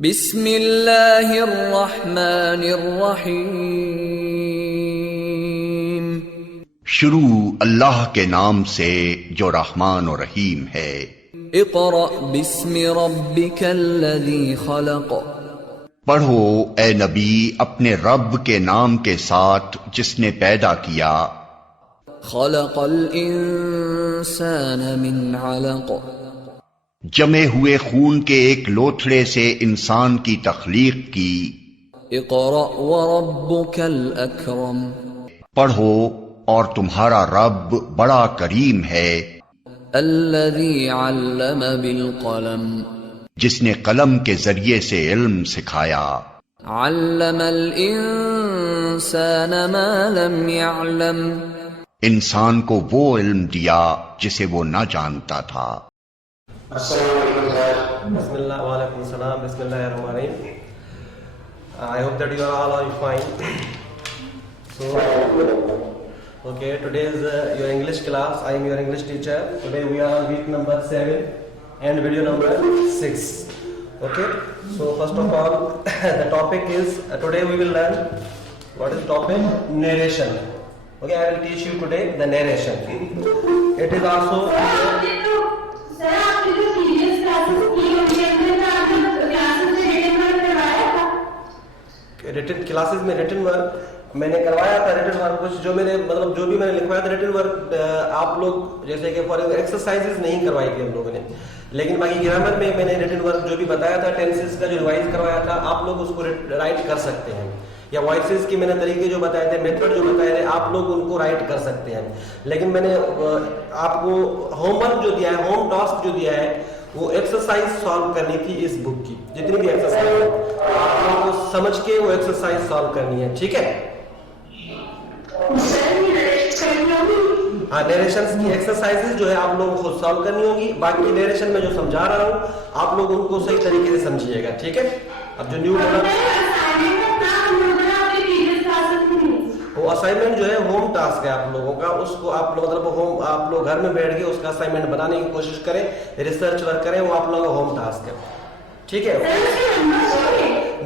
बिस्मिल्लाहिर्रहमानिर्रहीम। शुरू अल्लाह के नाम से जो रहमान और रहीम है। इक़रा बिस्मि रब्बिकल्लज़ी खलक़। पढ़ो ए नबी अपने रब के नाम के साथ जिसने पैदा किया। खलक़ल इंसान मिन अलक़। जमे हुए खून के एक लोथड़े से इंसान की तख्लीक की। इक़रा व रब्बुकल अकरम। पढ़ो और तुम्हारा रब बड़ा करीम है। अल्लज़ी अल्लम बिल क़लम। जिसने कलम के जरिए से इल्म सिखाया। अल्लमल इंसान मा लम यअलम। इंसान को वो इल्म दिया जिसे वो न जानता था। Bismillah wa alaikum salam. Bismillahirrahmanirrahim. I hope that you are all fine. So, okay, today is your English class. I am your English teacher. Today we are on week number 7 and video number 6. Okay, so first of all, the topic is today we will learn what is topic narration. Okay, I will teach you today the narration. It is also sir आपकी जो previous classes की होती है उसमें आपने classes में written work करवाया था। रिटन क्लासेस में रिटन वर्क मैंने करवाया था। रिटन वर्क कुछ जो मैंने मतलब जो भी मैंने लिखवाया था रिटन वर्क आप लोग जैसे कि फॉर एक्सरसाइजेस नहीं करवाई थी हम लोगों ने, लेकिन बाकी ग्रामर में मैंने रिटन वर्क जो भी बताया था टेंसेस का जो रिवाइज करवाया था आप लोग उसको राइट कर सकते हैं, या वॉइसेस के मैंने तरीके जो बताए थे मेथड जो बताए थे आप लोग उनको राइट कर सकते हैं। लेकिन मैंने आपको होमवर्क जो दिया है, होम टास्क जो दिया है वो एक्सरसाइज सॉल्व करनी थी इस बुक की। जितनी भी एक्सरसाइज है आप लोगों को समझ के वो एक्सरसाइज सॉल्व करनी है, ठीक है। हाँ, नरेशंस की एक्सरसाइजेज जो है आप लोगों को खुद सॉल्व करनी होगी। बाकी नरेशन में जो समझा रहा हूँ आप लोग उनको सही तरीके से समझिएगा, ठीक है। अब जो न्यू वो असाइनमेंट जो है होम टास्क है आप लोगों का, उसको आप लोग मतलब होम आप लोग घर में बैठ के उसका असाइनमेंट बनाने की कोशिश करें, रिसर्च वर्क करें, वो आप लोगों का होम टास्क है, ठीक है।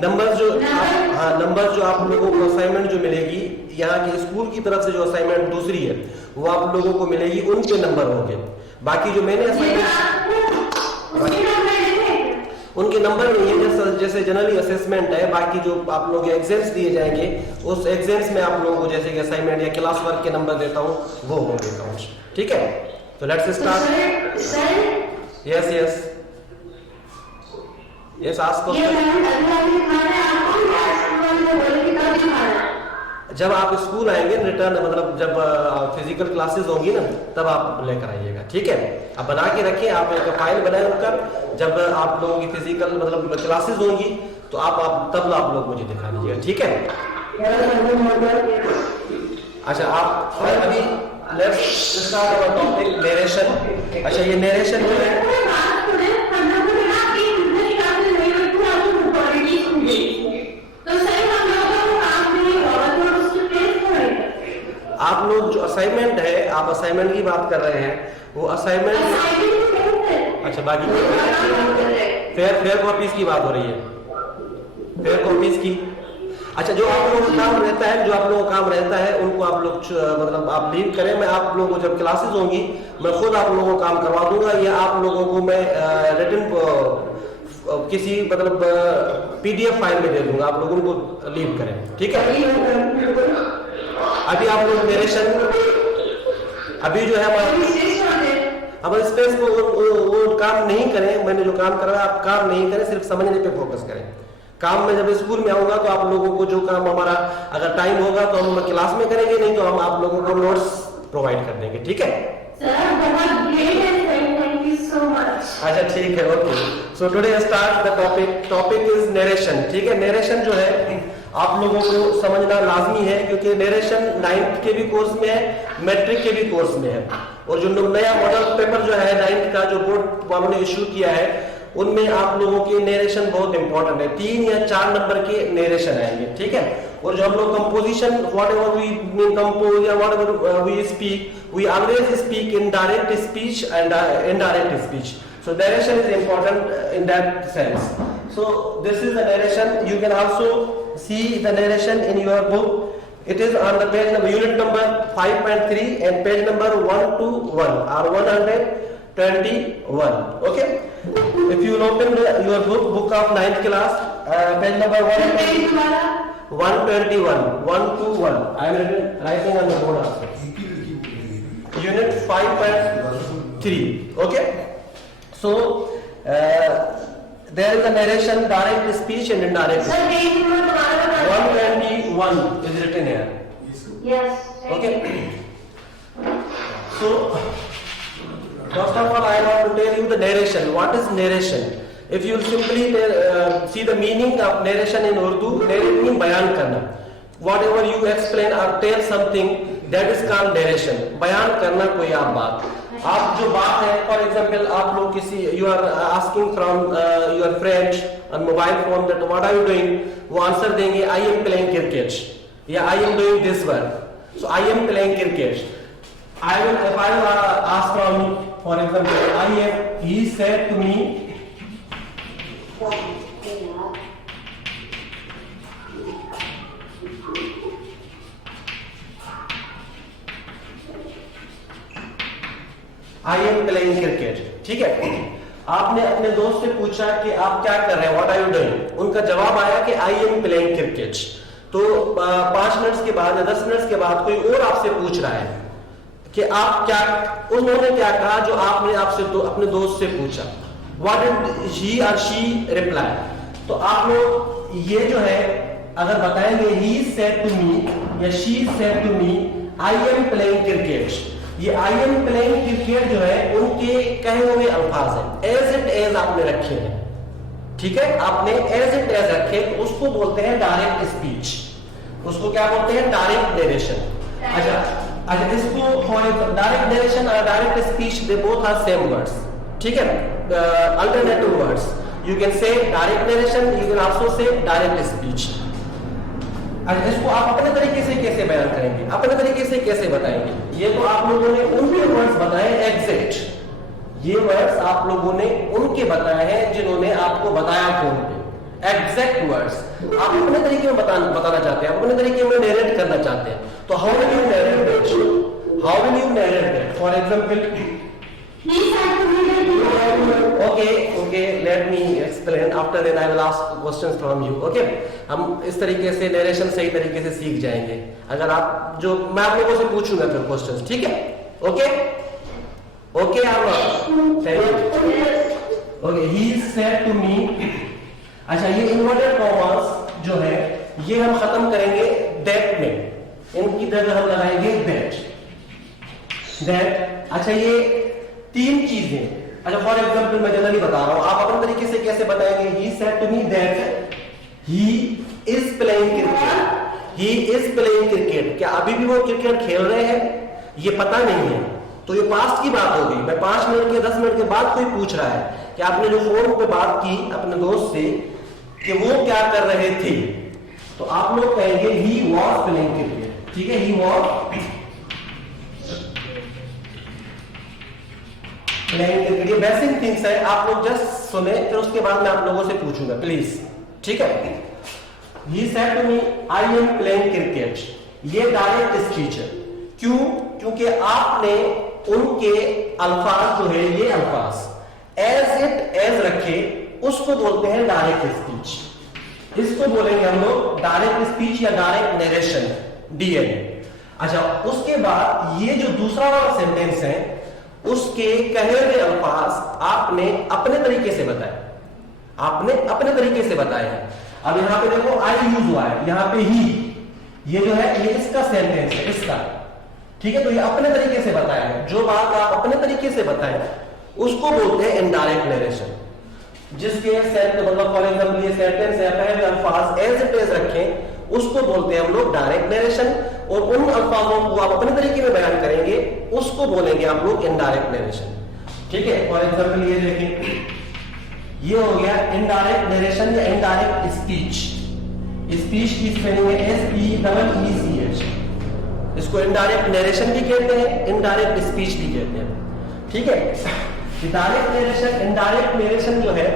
नंबर जो हाँ नंबर जो आप लोगों को असाइनमेंट जो मिलेगी यहाँ की स्कूल की तरफ से जो असाइनमेंट दूसरी है वो आप लोगों को मिलेगी, उनके नंबर होंगे। बाकी जो मैंने असाइनमेंट उनके नंबर नहीं है, जैसे जनरली असेसमेंट है। बाकी जो आप लोग एग्जाम्स दिए जाएंगे उस एग्जाम्स में आप लोगों को जैसे कि असाइनमेंट या क्लास वर्क के नंबर देता हूँ वो हो देता हूँ, ठीक है। तो let's start. Yes yes yes ask. जब आप स्कूल आएंगे रिटर्न मतलब जब फिजिकल क्लासेस होंगी ना तब आप लेकर आइएगा, ठीक है। आप बना के रखिए, आप एक फाइल बनाए उनका, जब आप लोगों की फिजिकल मतलब क्लासेस होंगी तो आप तब आप लोग मुझे दिखा दीजिएगा, ठीक है। अच्छा आप अभी let's start our topic narration. अच्छा ये नरेशन जो है आप लोग जो असाइनमेंट है आप असाइनमेंट की बात कर रहे हैं वो असाइनमेंट अच्छा बाकी फेयर कॉपीज की बात हो रही है, फेयर कॉपीज की। अच्छा जो आप लोगों का काम रहता है उनको आप लोग मतलब आप लीव करें, मैं आप लोगों को जब क्लासेस होंगी मैं खुद आप लोगों को काम करवा दूंगा, या आप लोगों को मैं रिटन किसी मतलब PDF फाइल में दे दूंगा, आप लोग उनको लीव करें, ठीक है। अभी आप लोग नरेशन अभी जो है हमारे स्पेस को वो काम नहीं करें, मैंने जो काम कर रहा है आप काम नहीं करें, सिर्फ समझने पे फोकस करें। काम में जब स्कूल में आऊंगा तो आप लोगों को जो काम हमारा अगर टाइम होगा तो हम क्लास में करेंगे, नहीं तो हम आप लोगों को नोट्स प्रोवाइड कर देंगे, ठीक है। अच्छा ठीक है, okay. So today start the topic is narration, ठीक है। नरेशन जो है आप लोगों को समझना लाजमी है क्योंकि नरेशन 9th के भी कोर्स में है, मैट्रिक के भी कोर्स में है, और जो नया मॉडल पेपर जो है 9th का जो बोर्ड वालों ने इश्यू किया है उनमें आप लोगों के नरेशन बहुत इंपॉर्टेंट है। 3 या 4 नंबर के नरेशन आएंगे, ठीक है। और जो हम लोग कंपोजिशन व्हाटएवर वी कंपोज या whatever we speak, we always speak in direct speech and indirect speech, so narration is important in that sense. So this is the narration. You can also see the narration in your book. It is on the page number, unit number 5.3 and page number 121 or 121. Okay. If you open your book of 9th class, page number 121. 121. I am writing on the board also. Unit 5.3. Okay. So there is a narration, direct speech and indirect Sir, speech. page number तुम्हारा बताओ। 121 is written here. Yes. Okay. So first of all, I want to tell you the narration. What is narration? If you simply see the meaning of narration in Urdu, narrate means बयान करना. Whatever you explain or tell something, that is called narration. बयान करना कोई आप बात. आप जो बात है, for example, आप लोग किसी you are asking from your friend on mobile phone that what are you doing? वो आंसर देंगे I am playing cricket. या I am doing this work. So I am playing cricket. If I will ask from, for example, he said to me, I am playing cricket. ठीक है. आपने अपने दोस्त से पूछा कि आप क्या कर रहे हैं, what are you doing? उनका जवाब आया कि I am playing cricket. तो 5 मिनट के बाद या 10 मिनट के बाद कोई और आपसे पूछ रहा है कि आप क्या, उन्होंने क्या कहा जो आपने आपसे अपने दोस्त से पूछा. What did he or she reply? तो आप लोग ये जो है अगर बताएंगे he said to me या she said to me I am playing cricket. ये I am playing cricket जो है उनके कहे हुए अल्फाज है. As it as आपने रखे हैं. ठीक है, आपने as it as रखे तो उसको बोलते हैं डायरेक्ट स्पीच. उसको क्या बोलते हैं? Direct narration. अच्छा, इसको डायरेक्ट नरेशन और direct speech they both are same words. ठीक है, alternative words. You can say direct narration, you can also say direct speech. अच्छा, इसको आप अपने तरीके से कैसे बयान करेंगे, अपने तरीके से कैसे बताएंगे? ये तो आप लोगों ने उनके वर्ड्स बताए एग्जैक्ट. ये वर्ड्स आप लोगों ने उनके बताए हैं जिन्होंने आपको बताया फोन पे. एग्जैक्ट वर्ड्स आप अपने तरीके में बताना चाहते हैं, आप अपने तरीके में नरेट करना चाहते हैं. तो how will you narrate that? How will you narrate that? For example, okay, let me explain. After that I will ask questions from you. Okay, हम इस तरीके से नरेशन सही तरीके से सीख जाएंगे अगर आप जो मैं आप लोगों से पूछूंगा फिर क्वेश्चंस. ठीक है? ओके ओके आप thank you. Okay, he said to me. अच्छा, ये इन्वर्टेड कॉमास जो है ये हम खत्म करेंगे that में. इनकी जगह हम लगाएंगे that. अच्छा, ये 3 चीजें. अच्छा, फॉर एग्जाम्पल मैं जनरली बता रहा हूं, आप अपने तरीके से कैसे बताएंगे? He said to me that he is playing cricket. He is playing cricket. क्या अभी भी वो क्रिकेट खेल रहे हैं? ये पता नहीं है, तो ये पास्ट की बात होगी. मैं 5 मिनट के 10 मिनट के बाद कोई पूछ रहा है कि आपने जो फोन पे बात की अपने दोस्त से कि वो क्या कर रहे थे, तो आप लोग कहेंगे he was playing cricket. ठीक है, he was playing cricket. ये बेसिक थिंग्स है, आप लोग जस्ट सुने, फिर उसके बाद मैं आप लोगों से पूछूंगा प्लीज. ठीक है. He said to me I am playing cricket. ये डायरेक्ट स्पीच है. क्यों? क्योंकि आपने उनके अल्फाज जो है ये अल्फाज एज इट एज रखे, उसको बोलते हैं डायरेक्ट स्पीच. इसको बोलेंगे हम लोग डायरेक्ट स्पीच या डायरेक्ट नरेशन, डीएन. अच्छा, उसके बाद ये जो दूसरा वाला सेंटेंस है उसके कहे हुए अल्फाज आपने अपने तरीके से बताए. आपने अपने तरीके से बताए हैं. अब यहां पे देखो आई यूज हुआ है, यहां पे ही, ये जो है ये इसका सेंटेंस है, इसका. ठीक है, तो ये अपने तरीके से बताया है. जो बात आप अपने तरीके से बताएं उसको बोलते हैं इनडायरेक्ट नरेशन. जिसके मतलब फॉर एग्जाम्पल ये सेंटेंस है, पहले अल्फाज एज इट इज रखें, उसको बोलते हैं हम लोग डायरेक्ट नरेशन. और उन अल्फाजों को आप अपने तरीके में बयान करेंगे उसको बोलेंगे आप लोग इनडायरेक्ट नरेशन. ठीक है, फॉर एग्जाम्पल ये देखें, ये हो गया इनडायरेक्ट नरेशन या इनडायरेक्ट स्पीच. स्पीच की स्पेलिंग है SPEECH. इसको इनडायरेक्ट नरेशन भी कहते हैं, इनडायरेक्ट स्पीच भी कहते हैं. ठीक है, डायरेक्ट नरेशन, इनडायरेक्ट नरेशन जो है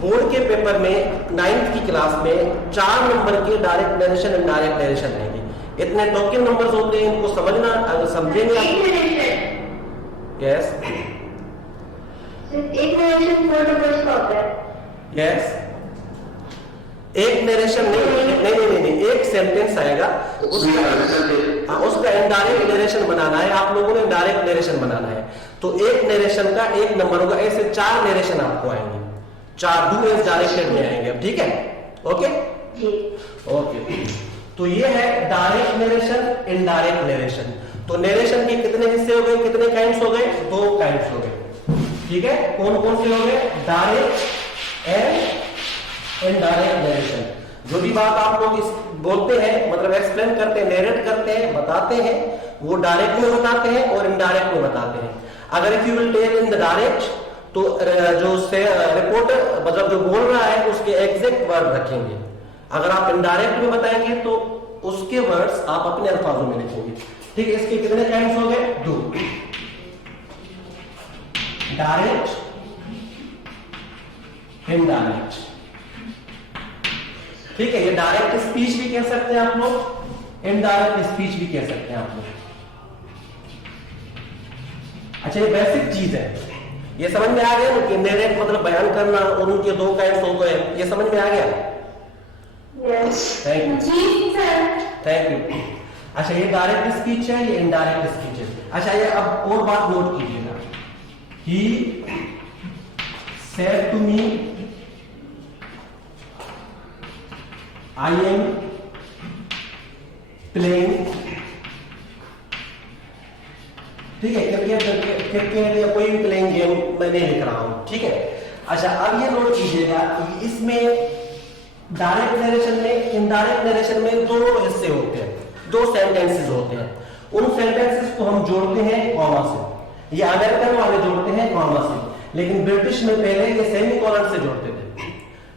बोर्ड के पेपर में 9th की क्लास में 4 नंबर के direct narration and direct narration रहेंगे। इतने टोकन नंबर्स होते हैं, इनको समझना, अगर समझेंगे आप। यस एक नरेशन 4 नंबर्स का होता है। यस, एक नरेशन नहीं, एक सेंटेंस आएगा, उसका इनडायरेक्ट नरेशन बनाना है। आप लोगों ने डायरेक्ट नरेशन बनाना है, तो एक नरेशन का एक नंबर होगा। ऐसे 4 नरेशन आपको आएंगे, 4 डू एज डायरेक्टेड में आएंगे। ठीक है, ओके ओके। तो ये है डायरेक्ट नरेशन, इनडायरेक्ट नरेशन। तो नरेशन के कितने हिस्से हो गए, कितने काइंड्स हो गए? 2 काइंड्स हो गए। ठीक है, कौन कौन से हो गए? Direct and indirect narration. जो भी बात आप लोग इस बोलते हैं, मतलब एक्सप्लेन करते हैं, नरेट करते हैं, बताते हैं, वो डायरेक्ट में बताते हैं और इनडायरेक्ट में बताते हैं। अगर if you will tell in the direct, तो जो रिपोर्टर मतलब जो बोल रहा है उसके एग्जैक्ट वर्ड रखेंगे। अगर आप इनडायरेक्ट में बताएंगे तो उसके वर्ड्स आप अपने अल्फाजों में लिखेंगे। ठीक है, इसके कितने काइंड्स हो गए? 2, डायरेक्ट, इनडायरेक्ट। ठीक है, ये डायरेक्ट स्पीच भी कह सकते हैं आप लोग, इनडायरेक्ट स्पीच भी कह सकते हैं आप लोग। अच्छा, ये बेसिक चीज है, ये समझ में आ गया ना कि नरेट मतलब बयान करना और उनके 2 काइंड्स हो गए, ये समझ में आ गया? थैंक यू, जी सर, थैंक यू। अच्छा, ये डायरेक्ट स्पीच है, ये इनडायरेक्ट स्पीच है। अच्छा, ये अब और बात नोट कीजिएगा। He said to me I am playing, ठीक है, क्रिकेट या कोई भी प्लेइंग गेम मैं नहीं लिख रहा हूं। ठीक है, अच्छा, अब ये नोट कीजिएगा कि इसमें डायरेक्ट नरेशन में, इनडायरेक्ट नरेशन में 2 हिस्से होते हैं, 2 सेंटेंसेस होते हैं। उन सेंटेंसेस को हम जोड़ते हैं कॉमा से। ये अमेरिकन वाले जोड़ते हैं कॉमा से, लेकिन ब्रिटिश में पहले ये सेमीकोलन से जोड़ते थे।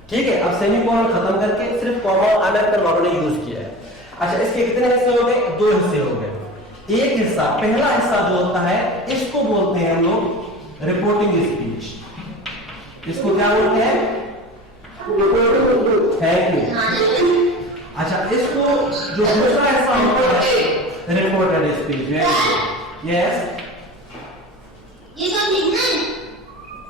ठीक है, अब सेमीकोलन खत्म करके सिर्फ कॉमा अमेरिकन वालों ने यूज किया है। अच्छा, इसके कितने हिस्से हो गए? 2 हिस्से हो गए। एक हिस्सा, पहला हिस्सा जो होता है, इसको बोलते हैं हम लोग रिपोर्टिंग स्पीच। इसको क्या बोलते हैं? Thank you. अच्छा, इसको जो दूसरा हिस्सा होता है रिपोर्टेड स्पीच। यस, ये सब लिखना है।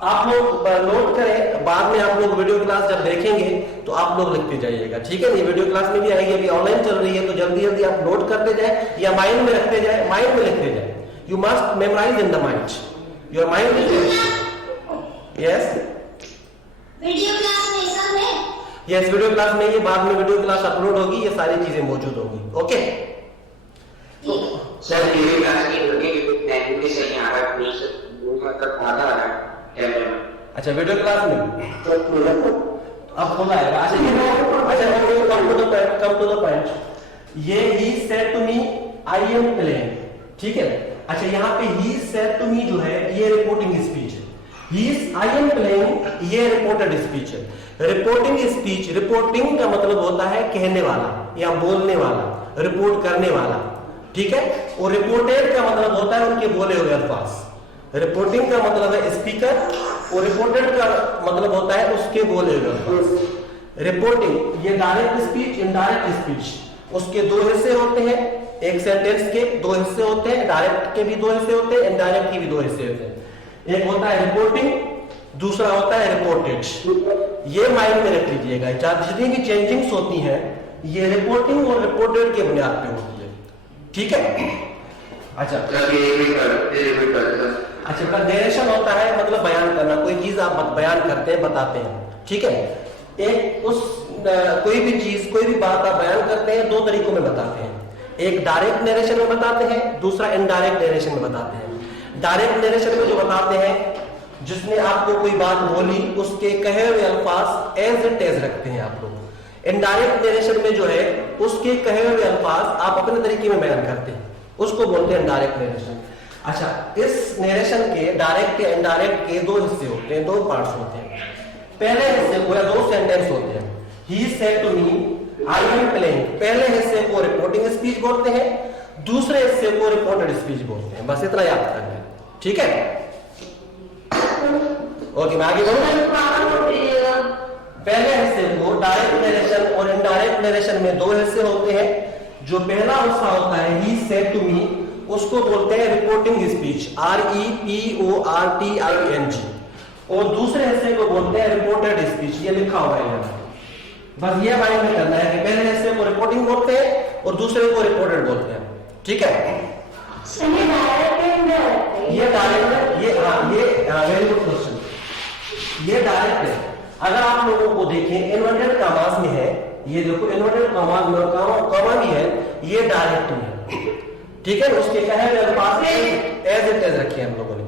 आप लोग नोट करें, बाद में आप लोग वीडियो क्लास जब देखेंगे तो आप लोग लिखते जाइएगा। ठीक है, ये वीडियो क्लास में भी आएगी, अभी ऑनलाइन चल रही है, तो जल्दी जल्दी आप नोट करते जाए या माइंड में रखते जाए, माइंड में लिखते जाए। You must memorise in the mind, your mind is. Yes, video class में सब है। यस, वीडियो क्लास में, ये बाद में वीडियो क्लास अपलोड होगी, ये सारी चीजें मौजूद होंगी। ओके, सर मेरी क्लास की होगी से यहाँ पर मतलब आधा है। अच्छा, वीडियो क्लास में अब खोला है। अच्छा, कम टू द पॉइंट। ये he said to me I am playing. ठीक है, अच्छा, यहाँ पे ही सेड टू मी जो है ये रिपोर्टिंग स्पीच है। He is I am playing, ये रिपोर्टेड स्पीच है। रिपोर्टिंग स्पीच, रिपोर्टिंग का मतलब होता है कहने वाला या बोलने वाला, रिपोर्ट करने वाला। ठीक है, और रिपोर्टेड का मतलब होता है उनके बोले हुए अल्फाज। रिपोर्टिंग का मतलब है स्पीकर और रिपोर्टेड का मतलब होता है उसके बोले हुए अल्फाज। रिपोर्टिंग ये डायरेक्ट स्पीच, इनडायरेक्ट स्पीच, उसके 2 हिस्से होते हैं। एक सेंटेंस के 2 हिस्से होते हैं, डायरेक्ट के भी 2 हिस्से होते हैं, इनडायरेक्ट के भी 2 हिस्से होते हैं। एक होता है रिपोर्टिंग, दूसरा होता है रिपोर्टेड। ये माइंड में रख लीजिएगा, जितनी भी चेंजिंग्स होती हैं ये रिपोर्टिंग और रिपोर्टेड के बुनियाद पे होती है। ठीक है, अच्छा, अच्छा, नरेशन होता है मतलब बयान करना, कोई चीज आप बयान करते हैं, बताते हैं। ठीक है, एक उस कोई भी चीज, कोई भी बात आप बयान करते हैं 2 तरीकों में बताते हैं। एक डायरेक्ट नरेशन में बताते हैं, दूसरा इनडायरेक्ट नरेशन में बताते हैं। डायरेक्ट नरेशन में जो बताते हैं, जिसने आपको कोई बात बोली उसके कहे हुए अल्फाज एज इट इज रखते हैं आप लोग। इनडायरेक्ट नरेशन में जो है उसके कहे हुए अल्फाज आप अपने तरीके में बयान करते हैं, उसको बोलते हैं डायरेक्ट नरेशन। अच्छा, इस नरेशन के डायरेक्ट के इनडायरेक्ट के 2 हिस्से होते हैं, 2 पार्ट्स होते हैं। पहले हिस्से पूरा 2 सेंटेंस होते हैं। He said to me I am playing, पहले हिस्से को रिपोर्टिंग स्पीच बोलते हैं, दूसरे हिस्से को रिपोर्टेड स्पीच बोलते हैं। बस इतना याद करना है। ठीक है, ओके, मैं आगे बढ़ूं। डायरेक्ट नरेशन और इनडायरेक्ट नरेशन में दो हिस्से होते हैं। जो पहला हिस्सा होता है ही सेड टू मी, उसको बोलते हैं रिपोर्टिंग स्पीच, REPORTING, और दूसरे हिस्से को बोलते हैं रिपोर्टेड स्पीच। ये लिखा हुआ है यहाँ, बस ये माइंड में करना है कि पहले हिस्से को रिपोर्टिंग बोलते हैं और दूसरे को रिपोर्टेड बोलते हैं। ठीक है, ये डायरेक्ट है, ये वेरी गुड क्वेश्चन, ये डायरेक्ट है। अगर आप लोगों को देखें इन्वर्टेड कॉमास में है, ये देखो इन्वर्टेड कॉमास में कॉमा भी है, ये डायरेक्ट में है। ठीक है, उसके कहे हुए अल्फाज एज इट इज रखे हम लोगों ने,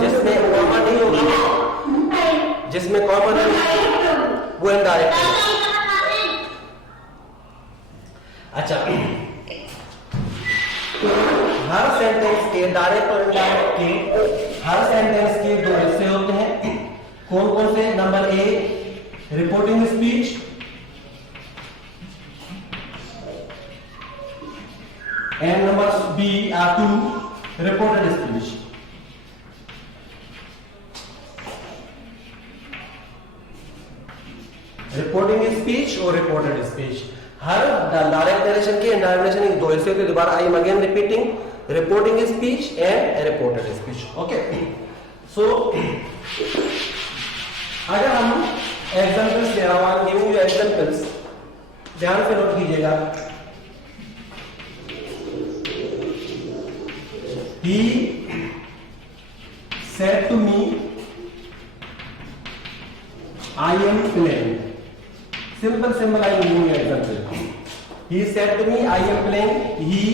जिसमें कॉमा नहीं होगा, जिसमें कॉमा नहीं वो इनडायरेक्ट है। अच्छा, हर सेंटेंस के डायरेक्ट और इनडायरेक्ट के हर सेंटेंस के दो हिस्से होते हैं। कौन कौन से? Number A reporting speech, and number B are two reported speech. Reporting speech और रिपोर्टेड स्पीच, हर डायरेक्ट नरेशन के इनडायरेक्ट नरेशन के दो हिस्से होते हैं। दोबारा I am again repeating, reporting speech and reported speech. Okay, so अगर हम एग्जांपल्स दे रहा हूं, गिविंग यू एग्जांपल्स, ध्यान से नोट कीजिएगा। He said to me, I am playing. Simple, I am giving you example. He said to me, I am playing. He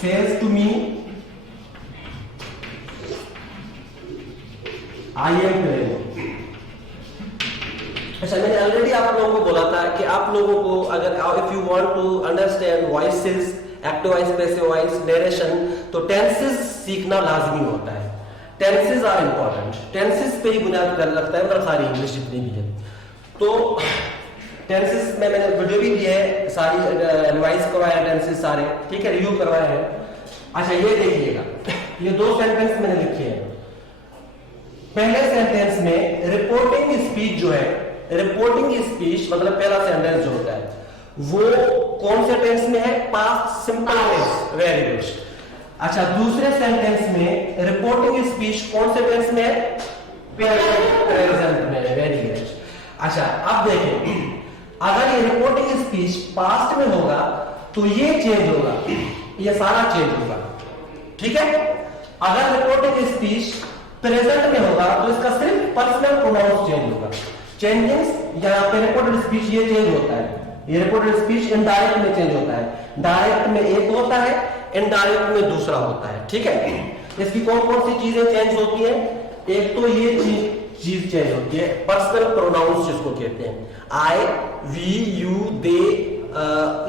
says to me, I am playing. अच्छा, मैंने already आप लोगों को बोला था कि आप लोगों को अगर if you want to understand voices, active voice, passive voice, narration, तो टेंसेस सीखना लाजमी होता है। टेंसेस आर इंपॉर्टेंट, टेंसेस पे ही बुनियाद कर लगता है, मतलब सारी इंग्लिश जितनी भी है। तो टेंसेस में मैंने वीडियो भी दिया है, सारी रिवाइज करवाया है टेंसेस सारे, ठीक है, रिव्यू करवाया है। अच्छा, ये देखिएगा, ये दो सेंटेंस मैंने लिखे हैं। पहले सेंटेंस में रिपोर्टिंग स्पीच जो है, रिपोर्टिंग स्पीच मतलब पहला सेंटेंस जो होता है वो कौन से टेंस में है? Past simple tense. Very good. अच्छा, दूसरे सेंटेंस में रिपोर्टिंग स्पीच कौन से टेंस में है? प्रेजेंट में। Very good. अच्छा, अब देखें, अगर ये रिपोर्टिंग स्पीच पास्ट में होगा तो ये चेंज होगा, ये सारा चेंज होगा। ठीक है, अगर रिपोर्टिंग स्पीच प्रेजेंट में होगा तो इसका सिर्फ पर्सनल प्रोनाउंस चेंज होगा। चेंजेस यहाँ पे रिपोर्टेड स्पीच ये चेंज होता है, ये रिपोर्टेड स्पीच इनडायरेक्ट में चेंज होता है। डायरेक्ट में एक होता है, इनडायरेक्ट में दूसरा होता है। ठीक है, इसकी कौन कौन सी चीजें चेंज होती हैं? एक तो ये चीज चेंज होती है, पर्सनल प्रोनाउंस जिसको कहते हैं, आई, वी, यू, दे,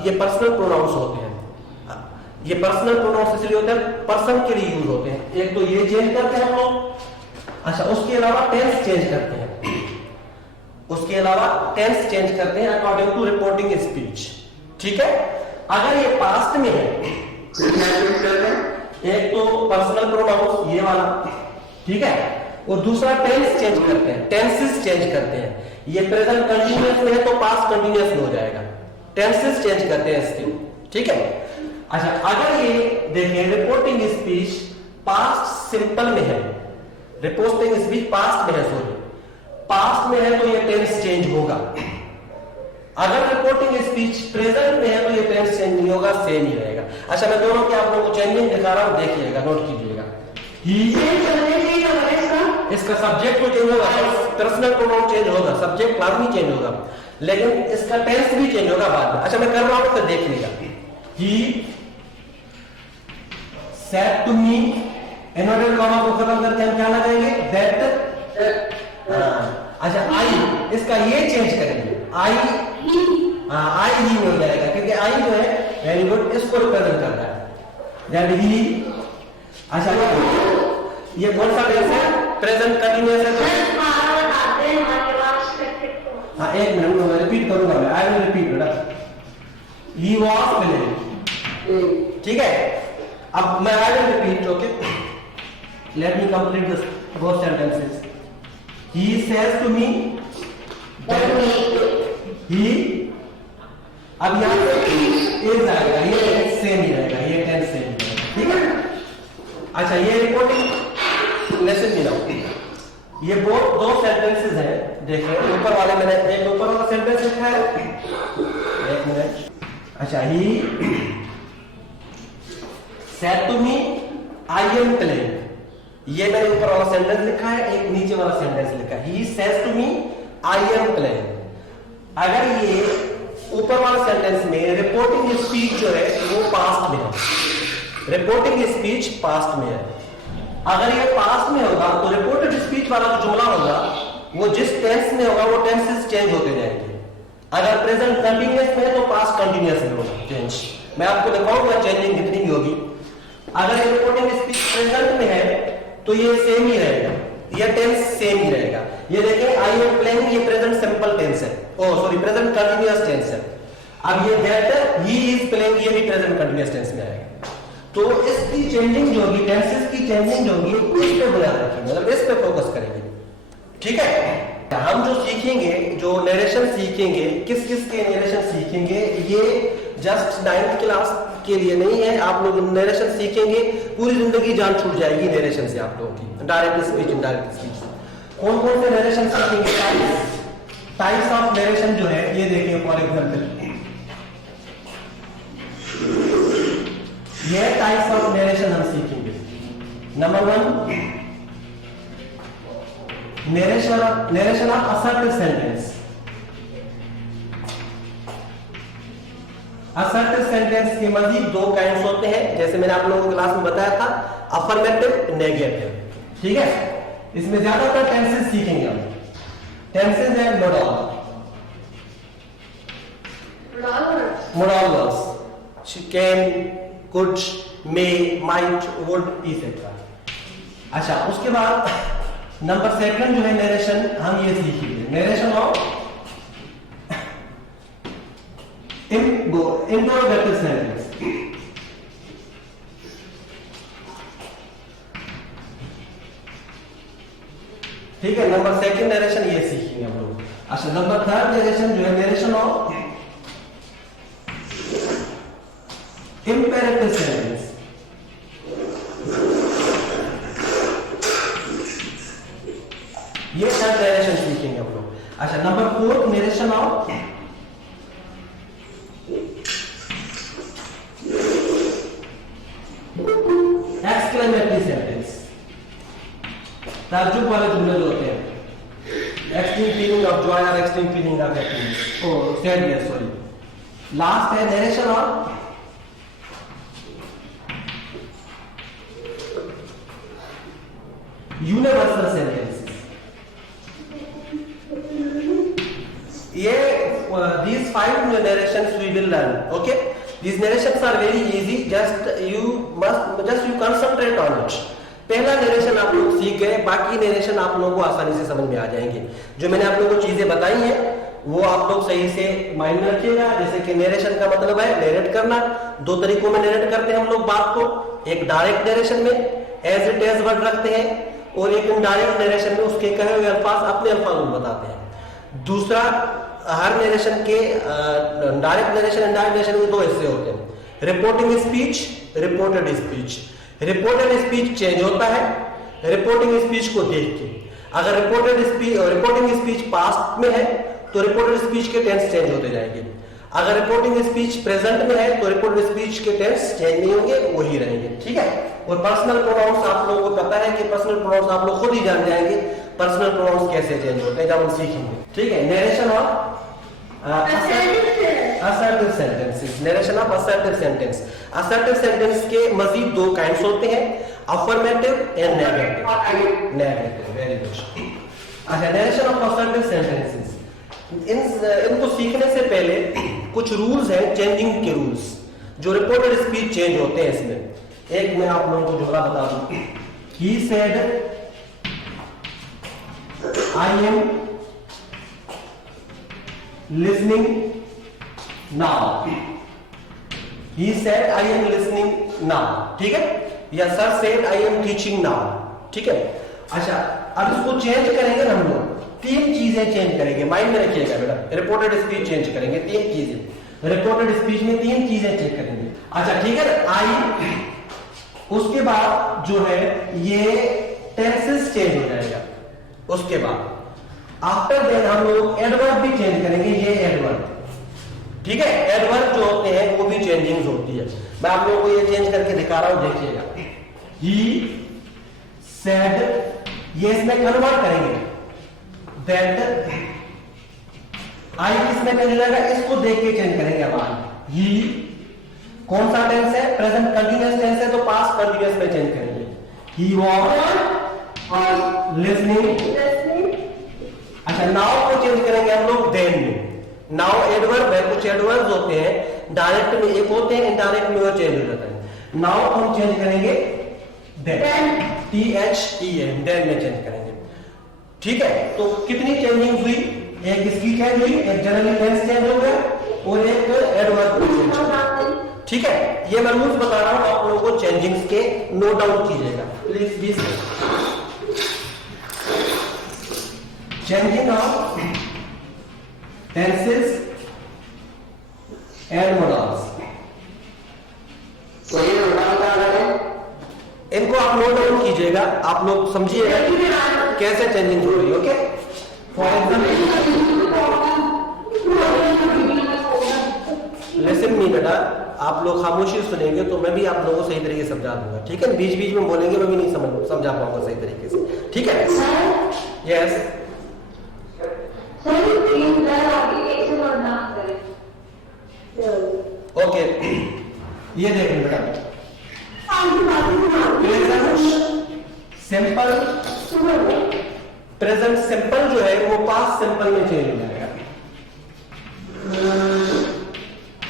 ये पर्सनल प्रोनाउंस होते हैं। ये पर्सनल प्रोनाउंस इसलिए होते हैं, पर्सन के लिए यूज होते हैं। एक तो ये चेंज करते हैं हम लोग। अच्छा, उसके अलावा टेंस चेंज करते हैं, उसके अलावा टेंस चेंज करते हैं अकॉर्डिंग टू रिपोर्टिंग स्पीच। ठीक है, अगर ये पास्ट में है, एक तो पर्सनल प्रोनाउंस ये वाला, ठीक है, और दूसरा टेंस चेंज करते हैं, टेंसेस चेंज करते हैं। ये प्रेजेंट कंटिन्यूअस में है तो पास्ट कंटिन्यूअस में हो जाएगा, टेंसेस चेंज करते हैं इसके। ठीक है, अच्छा, अगर ये देखें रिपोर्टिंग स्पीच पास्ट सिंपल में है, रिपोर्टिंग स्पीच पास्ट में है, सॉरी पास्ट में है तो ये टेंस चेंज होगा। अगर रिपोर्टिंग स्पीच प्रेजेंट में है तो ये टेंस चेंज नहीं होगा, सेम ही रहेगा। अच्छा, मैं दोनों के आप लोगों को चेंजिंग दिखा रहा हूं, देखिएगा, नोट कीजिएगा। इसका सब्जेक्ट तो चेंज होगा, पर्सनल प्रोनाउन चेंज होगा, सब्जेक्ट लाजमी चेंज होगा, लेकिन इसका टेंस भी चेंज होगा बाद में। अच्छा, मैं कर रहा हूं तो देख लीजिएगा। He said to me, inverted comma को खत्म करके हम क्या लगाएंगे? That। अच्छा, आई, इसका ये चेंज करेंगे, आई आई ही हो जाएगा, क्योंकि आई जो है वेरी गुड इसको रिप्रेजेंट करता है, दैट ही। अच्छा, ये कौन सा टेंस है? प्रेजेंट कंटिन्यूअस है। हाँ, एक मिनट में रिपीट करूंगा मैं, आई विल रिपीट बेटा। ही वाज प्लेइंग, ठीक है। अब मैं I will repeat, okay, let me complete this both sentences. he says to me that he, अब यहाँ पे is आएगा, ये सेम ही रहेगा, ये टेंस सेम ही रहेगा, ठीक है। अच्छा, ये रिपोर्टिंग लेसन भी ना, ये दो सेंटेंसेस हैं, देखिए ऊपर वाले मैंने एक ऊपर वाला सेंटेंस लिखा है, एक मिनट। अच्छा, he said to me I am playing, ये मैंने ऊपर वाला सेंटेंस लिखा है, एक नीचे वाला सेंटेंस लिखा है, he says to me I am playing। अगर ये ऊपर वाला सेंटेंस में रिपोर्टिंग स्पीच जो है वो पास्ट में है, रिपोर्टिंग स्पीच पास्ट में है। अगर ये पास्ट में होगा तो रिपोर्टेड स्पीच वाला जो जुमला होगा वो जिस टेंस में होगा वो टेंसेस चेंज होते जाएंगे। अगर प्रेजेंट कंटिन्यूअस में है तो पास्ट कंटिन्यूअस में होगा चेंज। मैं आपको दिखाऊंगा चेंजिंग कितनी भी होगी। अगर ये रिपोर्टिंग स्पीच प्रेजेंट में है तो ये सेम ही रहेगा, ये टेंस सेम ही रहेगा। ये देखिए आई एम प्लेइंग, ये प्रेजेंट सिंपल टेंस है, प्रेजेंट कंटिन्यूअस टेंस है। अब ये दैट ही इज प्लेइंग, ये भी प्रेजेंट कंटिन्यूअस टेंस में आएगा। तो इसकी चेंजिंग जो होगी, टेंसेस की चेंजिंग जो होगी इस पे बुनियाद रखेंगे, मतलब इस पे फोकस करेंगे, ठीक है। हम जो सीखेंगे, जो नरेशन सीखेंगे, किस किस के नरेशन सीखेंगे, ये जस्ट 9th क्लास के लिए नहीं है। आप लोग नरेशन सीखेंगे, पूरी जिंदगी जान छूट जाएगी नरेशन से आप लोगों की, डायरेक्ट स्पीच, इनडायरेक्ट स्पीच। कौन कौन से नरेशन सीखेंगे, टाइप्स ऑफ नरेशन जो है ये देखिए। फॉर एग्जाम्पल ये टाइप्स ऑफ नरेशन हम सीखेंगे। Number 1, narration of assertive sentence. Assertive sentence के मजीद 2 काइंड्स होते हैं, जैसे मैंने आप लोगों को क्लास में बताया था, अफर्मेटिव, नेगेटिव, ठीक है। इसमें ज्यादातर टेंसेस सीखेंगे हम। टेंसेस है modal words, can, could, may, might, would, etcetera. अच्छा, उसके बाद नंबर 2 जो है नरेशन, हम ये सीखेंगे, नरेशन ऑफ इंटरोगेटिव सेंटेंस। ठीक है, नंबर 2 नरेशन ये सीखेंगे हम लोग। अच्छा, नंबर 3 नरेशन जो है नरेशन ऑफ इंपेरेटिव सेंटेंस। ये 3 नरेशन सीखेंगे हम लोग। अच्छा, number 4 narration of exclamatory sentence, ताज्जुब वाले जुमले जो होते हैं, एक्सट्रीम फीलिंग ऑफ जॉय और extreme feeling of happiness, sadness, sorry. Last है नरेशन ऑफ यूनिवर्सल सेंटेंसेस। ये these 5 narrations we will learn, okay? These narrations are very easy, just you concentrate on it. पहला narration आप लोग सीख गए, बाकी narration आप लोगों को आसानी से समझ में आ जाएंगे। जो मैंने आप लोगों को चीजें बताई हैं वो आप लोग सही से माइंड में रखिएगा। जैसे कि नरेशन का मतलब है नरेट करना। 2 तरीकों में नरेट करते हैं हम लोग बात को, एक डायरेक्ट नरेशन में एज इट इज वर्ड रखते हैं, और एक इनडायरेक्ट नरेशन में उसके कहे हुए अल्फाज अपने अल्फाज में बताते हैं। दूसरा, हर नरेशन के डायरेक्ट नरेशन, इनडायरेक्ट नरेशन के 2 हिस्से होते हैं, reporting speech, reported speech. Reported speech change होता है रिपोर्टिंग स्पीच को देख के। अगर रिपोर्टिंग स्पीच पास्ट में है तो रिपोर्टेड स्पीच के टेंस चेंज होते जाएंगे। अगर रिपोर्टिंग स्पीच प्रेजेंट में है तो रिपोर्टेड स्पीच के टेंस चेंज नहीं होंगे, वही रहेंगे, ठीक है। और पर्सनल प्रोनाउंस आप लोगों को पता है कि पर्सनल प्रोनाउंस आप लोग खुद ही जान जाएंगे पर्सनल प्रोनाउंस कैसे चेंज होते हैं जब हम सीखेंगे, ठीक है। Narration of assertive sentences, narration of assertive sentence. Assertive sentence के मजीद 2 काइंड्स होते हैं, affirmative and negative. Very good. अच्छा, नरेशन ऑफ असर्टिव सेंटेंसेस, इनको सीखने से पहले कुछ रूल्स हैं, चेंजिंग के रूल्स, जो रिपोर्टेड स्पीच चेंज होते हैं इसमें। एक मैं आप लोगों को जुमला बता दूं, ही said I am listening now. He said I am listening now, ठीक है। या sir said I am teaching now, ठीक है। अच्छा, अब इसको चेंज करेंगे ना हम लोग, 3 चीजें चेंज करेंगे, माइंड में रखिएगा बेटा। रिपोर्टेड स्पीच चेंज करेंगे 3 चीजें, रिपोर्टेड स्पीच में 3 चीजें चेंज करेंगे। अच्छा ठीक है, आई, उसके बाद जो है ये टेंसेस चेंज हो जाएगा। उसके बाद आफ्टर देन हम लोग एडवर्ब भी चेंज करेंगे, ये एडवर्ब, ठीक है, एडवर्ब जो होते हैं वो भी चेंजिंग होती है। मैं आप लोगों को ये चेंज करके दिखा रहा हूं, देखिएगा। ही सेड, ये इसमें कन्वर्ट करेंगे, दैट, आई किसमें चेंज हो जाएगा, इसको देख के चेंज करेंगे। अब आई, ही कौन सा टेंस है, प्रेजेंट कंटीन्यूअस टेंस है तो पास्ट कंटीन्यूअस में चेंज करेंगे। He was listening. अच्छा नाउ को चेंज करेंगे हम लोग देन में। नाउ एडवर्ब है, कुछ एडवर्ब्स होते हैं डायरेक्ट में एक होते हैं, इनडायरेक्ट में वो चेंज हो जाता है। नाउ हम चेंज करेंगे देन, THEN, देन में चेंज करेंगे। ठीक है, तो कितनी चेंजिंग हुई, एक इसकी चेंज हुई, एक जनरली टेंस चेंज हो गया और एक एडवर्ब चेंज हो गया। ठीक है, ये मैं रूल्स बता रहा हूं, आप लोगों को चेंजिंग्स के नोट डाउन कीजिएगा please. Be changing of tenses and models, इनको आप नोट डाउन कीजिएगा, आप लोग समझिएगा कैसे चेंजिंग हो रही है। Okay, for example listen me बेटा, आप लोग खामोशी सुनेंगे तो मैं भी आप लोगों को सही तरीके से समझा दूंगा। ठीक है, बीच बीच में बोलेंगे मैं भी नहीं समझा पाऊंगा सही तरीके से। ठीक है, यस ओके, ये देखें बेटा, सिंपल, प्रेजेंट सिंपल जो है वो पास्ट सिंपल में चेंज हो जाएगा।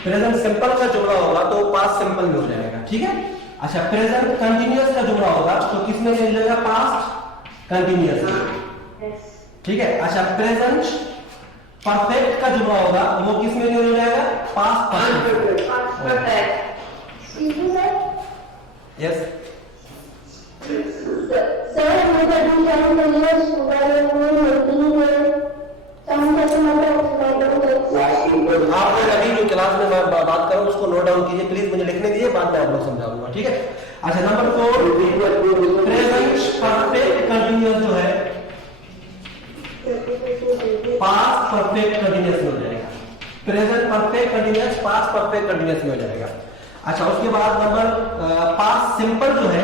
प्रेजेंट सिंपल का जुमला होगा तो पास्ट सिंपल में हो जाएगा। ठीक है, अच्छा प्रेजेंट कंटीन्यूअस का जुमला होगा तो किसमें चेंज हो जाएगा, पास्ट कंटीन्यूअस में। ठीक है, अच्छा प्रेजेंट परफेक्ट का जुमला होगा वो किसमें चेंज हो जाएगा, पास्ट परफेक्ट। यस आप लोग अभी जो क्लास में मैं बात करूं उसको नोट डाउन कीजिए प्लीज, मुझे लिखने दीजिए, बाद में आप लोग समझाऊंगा। ठीक है, अच्छा नंबर 4 प्रेजेंट परफेक्ट कंटीन्यूअस जो है पास्ट परफेक्ट कंटीन्यूअस में हो जाएगा। Present perfect continuous past perfect continuous में हो जाएगा। अच्छा उसके बाद नंबर पास्ट सिंपल जो है,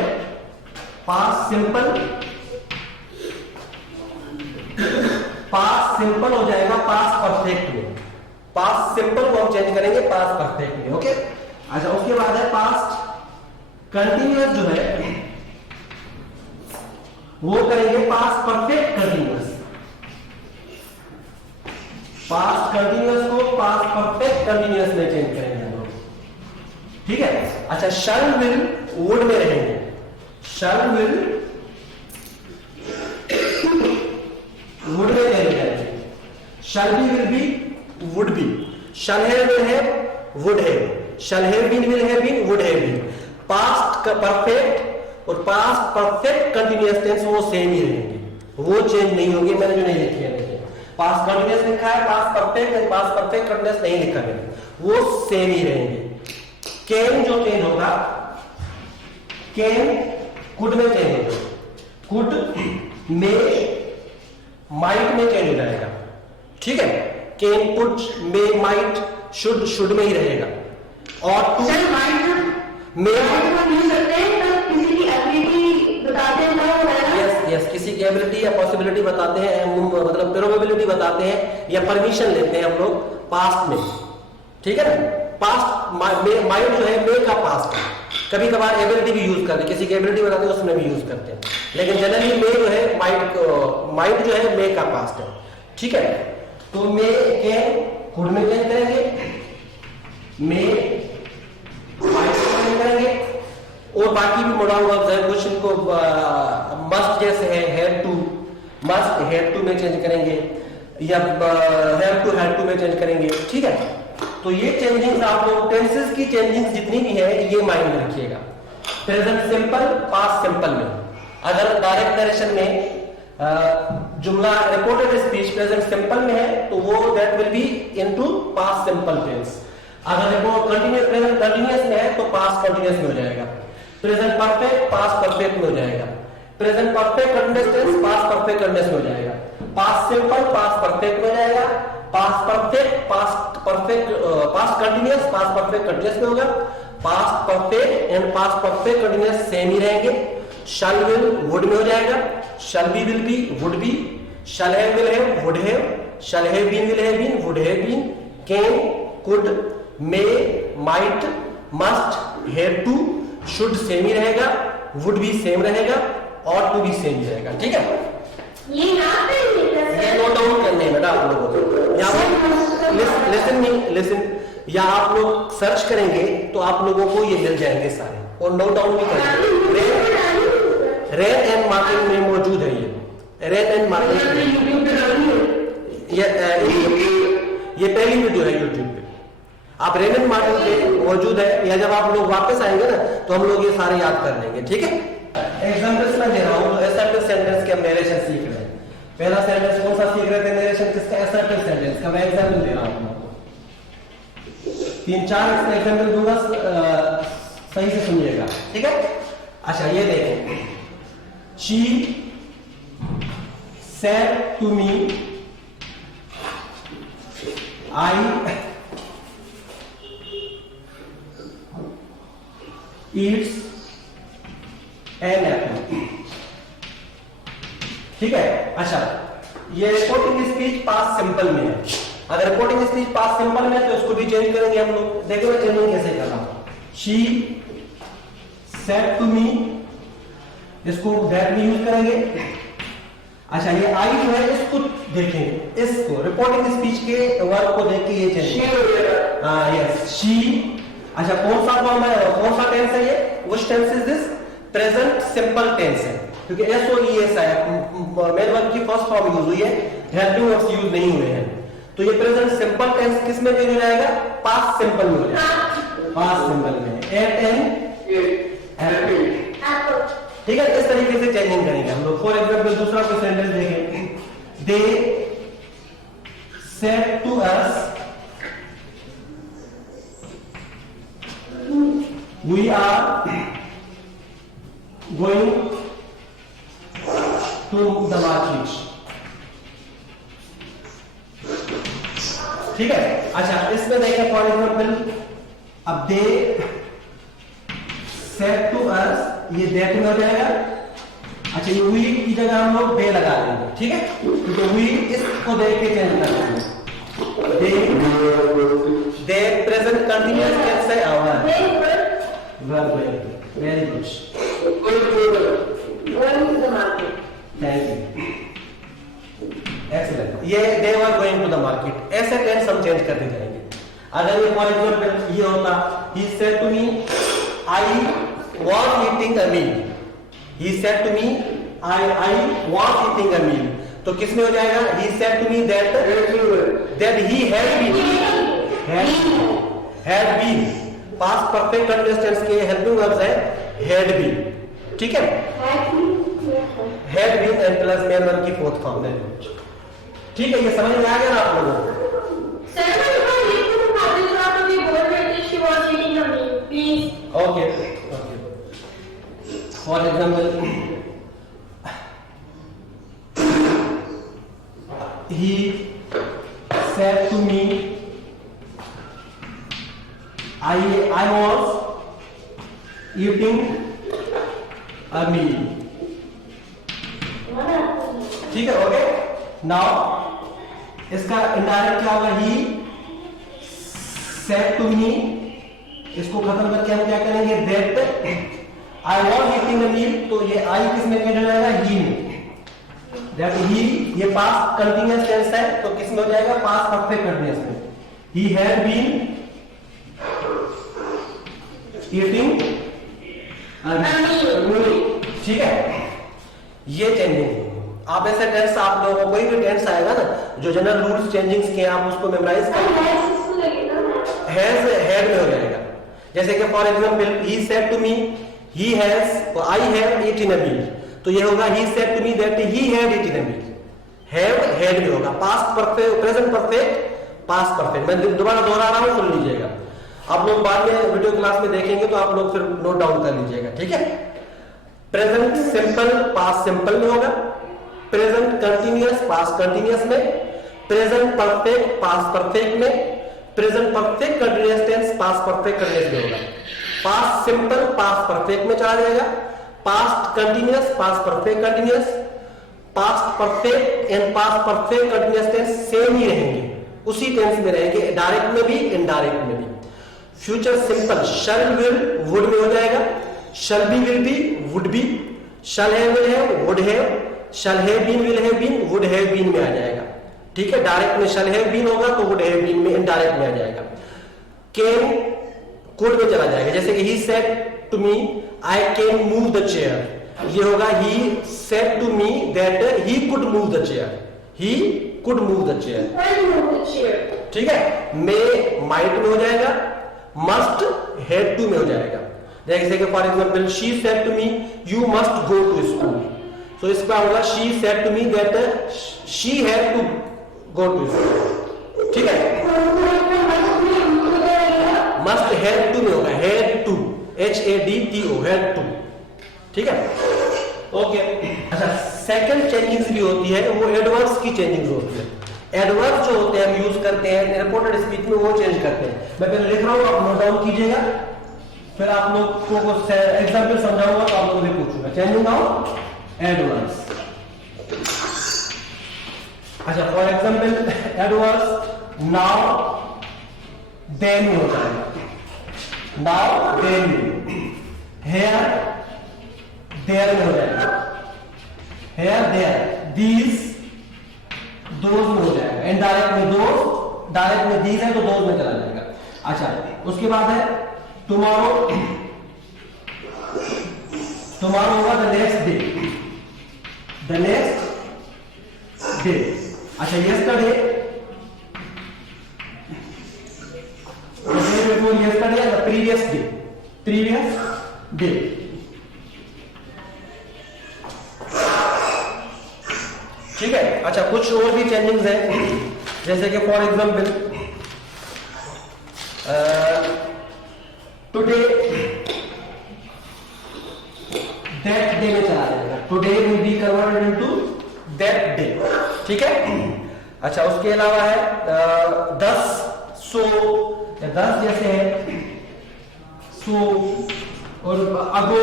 पास्ट सिंपल हो जाएगा पास्ट परफेक्ट में। पास्ट सिंपल को हम चेंज करेंगे पास्ट परफेक्ट में। ओके, अच्छा उसके बाद है पास्ट कंटीन्यूअस जो है वो करेंगे past perfect continuous. Past continuous को पास्ट परफेक्ट कंटीन्यूअस में चेंज करेंगे हम लोग। ठीक है, अच्छा शैल विल वुड में रहेंगे, शैल विल वुड में चेंज करेंगे, shall be will be would be, shall have will have would have, shall have been will have been would have been. Past perfect और पास्ट परफेक्ट कंटीन्यूअस टेंस वो same ही रहेंगे, वो change नहीं होंगे। मैंने जो नहीं लिखी है, पास्ट कंटीन्यूअस लिखा है, past perfect, past perfect continuous नहीं लिखा है, वो सेम ही रहेंगे। कैन जो चेंज होगा, कैन कुड में चेंज होगा, कुड में माइट में चेंज हो जाएगा। ठीक है, कैन कुड में माइट शुड में ही रहेगा। और टू में यस किसी की एबिलिटी या पॉसिबिलिटी बताते हैं, मतलब प्रोबेबिलिटी बताते हैं या परमिशन लेते हैं हम लोग पास्ट में। ठीक है ना, पास्ट माइंड जो है मे का पास्ट है, कभी कभार एबिलिटी भी यूज करते हैं, किसी की एबिलिटी बताते हैं उसमें भी यूज करते हैं, लेकिन जनरली मे जो है माइंड जो है मे का पास्ट है। ठीक है, तो मे के कुड में चेंज करेंगे, मे माइंड में चेंज करेंगे, और बाकी भी मोडाल वर्ब्स है कुछ, इनको मस्ट जैसे है have to, must have to में चेंज करेंगे या हैव टू में चेंज करेंगे। ठीक है, तो ये चेंजिंग्स आप लोग टेंसेस की चेंजिंग्स जितनी भी है ये माइंड में रखिएगा। प्रेजेंट सिंपल पास्ट सिंपल में, अगर डायरेक्ट नरेशन में जुमला रिपोर्टेड स्पीच प्रेजेंट सिंपल में है तो वो that will be into past simple tense. अगर रिपोर्ट कंटीन्यूअस प्रेजेंट कंटीन्यूअस में है तो पास्ट कंटीन्यूअस में हो जाएगा। प्रेजेंट परफेक्ट पास्ट परफेक्ट में हो जाएगा। Present perfect continuous tense past perfect continuous में हो जाएगा। पास्ट सिंपल पास्ट परफेक्ट में हो जाएगा। Past perfect past continuous past perfect continuous में होगा। Past perfect and past perfect continuous same ही रहेंगे। शैल विल वुड में हो जाएगा। Shall be will be would be. Shall have will have would have. Shall have been will have been would have been. Can could may might must have to should same ही रहेगा। Would भी same रहेगा और to भी same ही रहेगा। ठीक है, ये यहाँ पे ये नोट डाउन करने हैं बेटा आप लोगों को। यहाँ लिसन या आप लोग सर्च करेंगे तो आप लोगों को ये मिल जाएंगे सारे और नोट डाउन भी करेंगे। रेन एंड मार्टिन में मौजूद है ये रेन एंड मार्टिन। ये पहली वीडियो है यूट्यूब पे। आप रेन एंड मार्टिन पे मौजूद है या जब आप लोग वापस आएंगे ना तो हम लोग ये सारे याद कर लेंगे। ठीक है, एग्जाम्पल्स मैं दे रहा हूँ। तो असर्टिव सेंटेंस के हम नरेशन सीख रहे हैं। पहला सेंटेंस कौन सा सीख रहे थे नरेशन किसका? असर्टिव सेंटेंस का। मैं एग्जाम्पल दे रहा हूँ आपको, 3-4 एग्जाम्पल दूंगा, सही से सुनिएगा। ठीक है, अच्छा ये देखें। She said to me, I eats an apple। ठीक है, अच्छा ये रिपोर्टिंग स्पीच पास्ट सिंपल में है। अगर रिपोर्टिंग स्पीच पास्ट सिंपल में है तो इसको भी चेंज करेंगे हम लोग। देखो मैं चेंजिंग कैसे कर रहा हूं। She said to me, इसको दैट भी यूज करेंगे। अच्छा ये आई जो है इसको देखें, इसको रिपोर्टिंग स्पीच के वर्ड को देख के ये चेंज। हाँ यस शी। अच्छा कौन सा फॉर्म है, कौन सा टेंस है ये? Which tense is this? Present simple tense है क्योंकि एस और ई एस है। मेन वर्ब की फर्स्ट फॉर्म यूज हुई है, हेल्पिंग वर्ब्स यूज नहीं हुए हैं। तो ये प्रेजेंट सिंपल टेंस किस में चेंज हो जाएगा? पास्ट सिंपल में हो जाएगा। पास्ट सिंपल में एट एंड ठीक है, इस तरीके से चेंजिंग करेंगे हम लोग। फॉर एग्जाम्पल दूसरा कोई सेंटेंस देखें। They said to us we are going to the market. ठीक है, अच्छा इसमें देखें फॉर एग्जाम्पल, अब दे सेड टू अस, ये दैट में हो जाएगा। अच्छा ये वी की जगह हम लोग दे लगा देंगे। ठीक है, तो वी इसको दे के चेंज कर देंगे। दे प्रेजेंट कंटीन्यूअस टेंस है आवर। Very good, thank you, excellent. ये they were going to the market, ऐसे टेंस हम चेंज करते जाएंगे। अगर ये फॉर एग्जाम्पल ये होता, he said to me I was eating a meal। He said to me, I was eating a meal। तो किस में हो जाएगा? He said to me that he had been। Past perfect continuous tense के helping verbs है had been। ठीक है, had been and plus main verb की फोर्थ फॉर्म है। ठीक है, ये समझ में आ गया ना आप लोगों को? Okay, okay. For example, he said to me, I was eating a meal। ठीक है, ओके। नाउ इसका इनडायरेक्ट क्या होगा? He said to me, इसको खत्म करके हम क्या करेंगे? That I was eating a meal, तो ये आई किस में चेंज हो जाएगा? ही में। दैट ही ये पास्ट कंटीन्यूअस टेंस है तो किस में हो जाएगा? पास्ट परफेक्ट कंटीन्यूअस में। He had been eating a meal. ठीक है, ये चेंजिंग। आप ऐसे टेंस आप लोगों को कोई भी टेंस आएगा ना जो जनरल रूल्स चेंजिंग्स के आप उसको मेमोराइज करेंगे। हैज हैड में हो जाएगा। जैसे कि for example he said to me he has, I have eaten a meal, तो ये होगा he said to me that he had eaten a meal. Have had में होगा, past perfect, present perfect, past perfect. मैं दोबारा दोहरा रहा हूं, सुन लीजिएगा। आप लोग बाद में वीडियो क्लास में देखेंगे तो आप लोग फिर नोट डाउन कर लीजिएगा, ठीक है। प्रेजेंट सिंपल पास्ट सिंपल में होगा, प्रेजेंट कंटीन्यूअस पास्ट कंटीन्यूअस में, प्रेजेंट परफेक्ट पास्ट परफेक्ट में, present perfect continuous tense past perfect continuous में होगा। पास्ट सिंपल पास्ट परफेक्ट में चला जाएगा, past continuous past perfect continuous, past perfect and past perfect continuous tense same ही रहेंगे, उसी टेंस में रहेंगे, डायरेक्ट में भी इनडायरेक्ट में भी। Future simple shall will would में हो जाएगा, shall be will be would be, shall have will have would have, shall have been will have been would have been में आ जाएगा, ठीक है। डायरेक्ट में शल हैव बीन होगा तो वुड हैव बीन में इनडायरेक्ट में आ जाएगा। केम कुड में चला जाएगा, जैसे कि he said to me I can move the chair, ये होगा he said to me that he could move the chair, he could move the chair, ठीक है। मे माइट में हो जाएगा, मस्ट हैड टू में हो जाएगा। जैसे कि for example she said to me you must go to school, so इसका होगा she said to me that she had to go to school, ठीक है। मस्ट हैड टू में होगा, had to, HADTO, had to, ठीक है, okay. अच्छा, second changings भी होती है, वो एडवर्ब्स की चेंजिंग्स होती है। एडवर्ब्स जो होते हैं हम यूज करते हैं रिपोर्टेड स्पीच में, वो चेंज करते हैं। मैं पहले लिख रहा हूं, आप नोट डाउन कीजिएगा, फिर आप लोगों को एग्जांपल समझाऊंगा तो आप लोगों से पूछूंगा। चेंजिंग ऑफ एडवर्ब्स, अच्छा for example adverbs now then हो जाएगा, नाउ देन, हेयर देयर में हो जाएगा, हेयर देयर, दीज दोज में हो जाएगा, इनडायरेक्ट में दोज, डायरेक्ट में दीज है तो दोज में चला जाएगा। अच्छा, उसके बाद है टुमारो, टुमारो होगा the next day, the next day. अच्छा, yesterday, yesterday the previous day, previous day, ठीक है। अच्छा, कुछ और भी चेंजिंग्स हैं, जैसे कि for example today that day में चला जाएगा, today will be converted into that day, ठीक है। अच्छा, उसके अलावा है 10 सो, 10 जैसे है सो और अगो,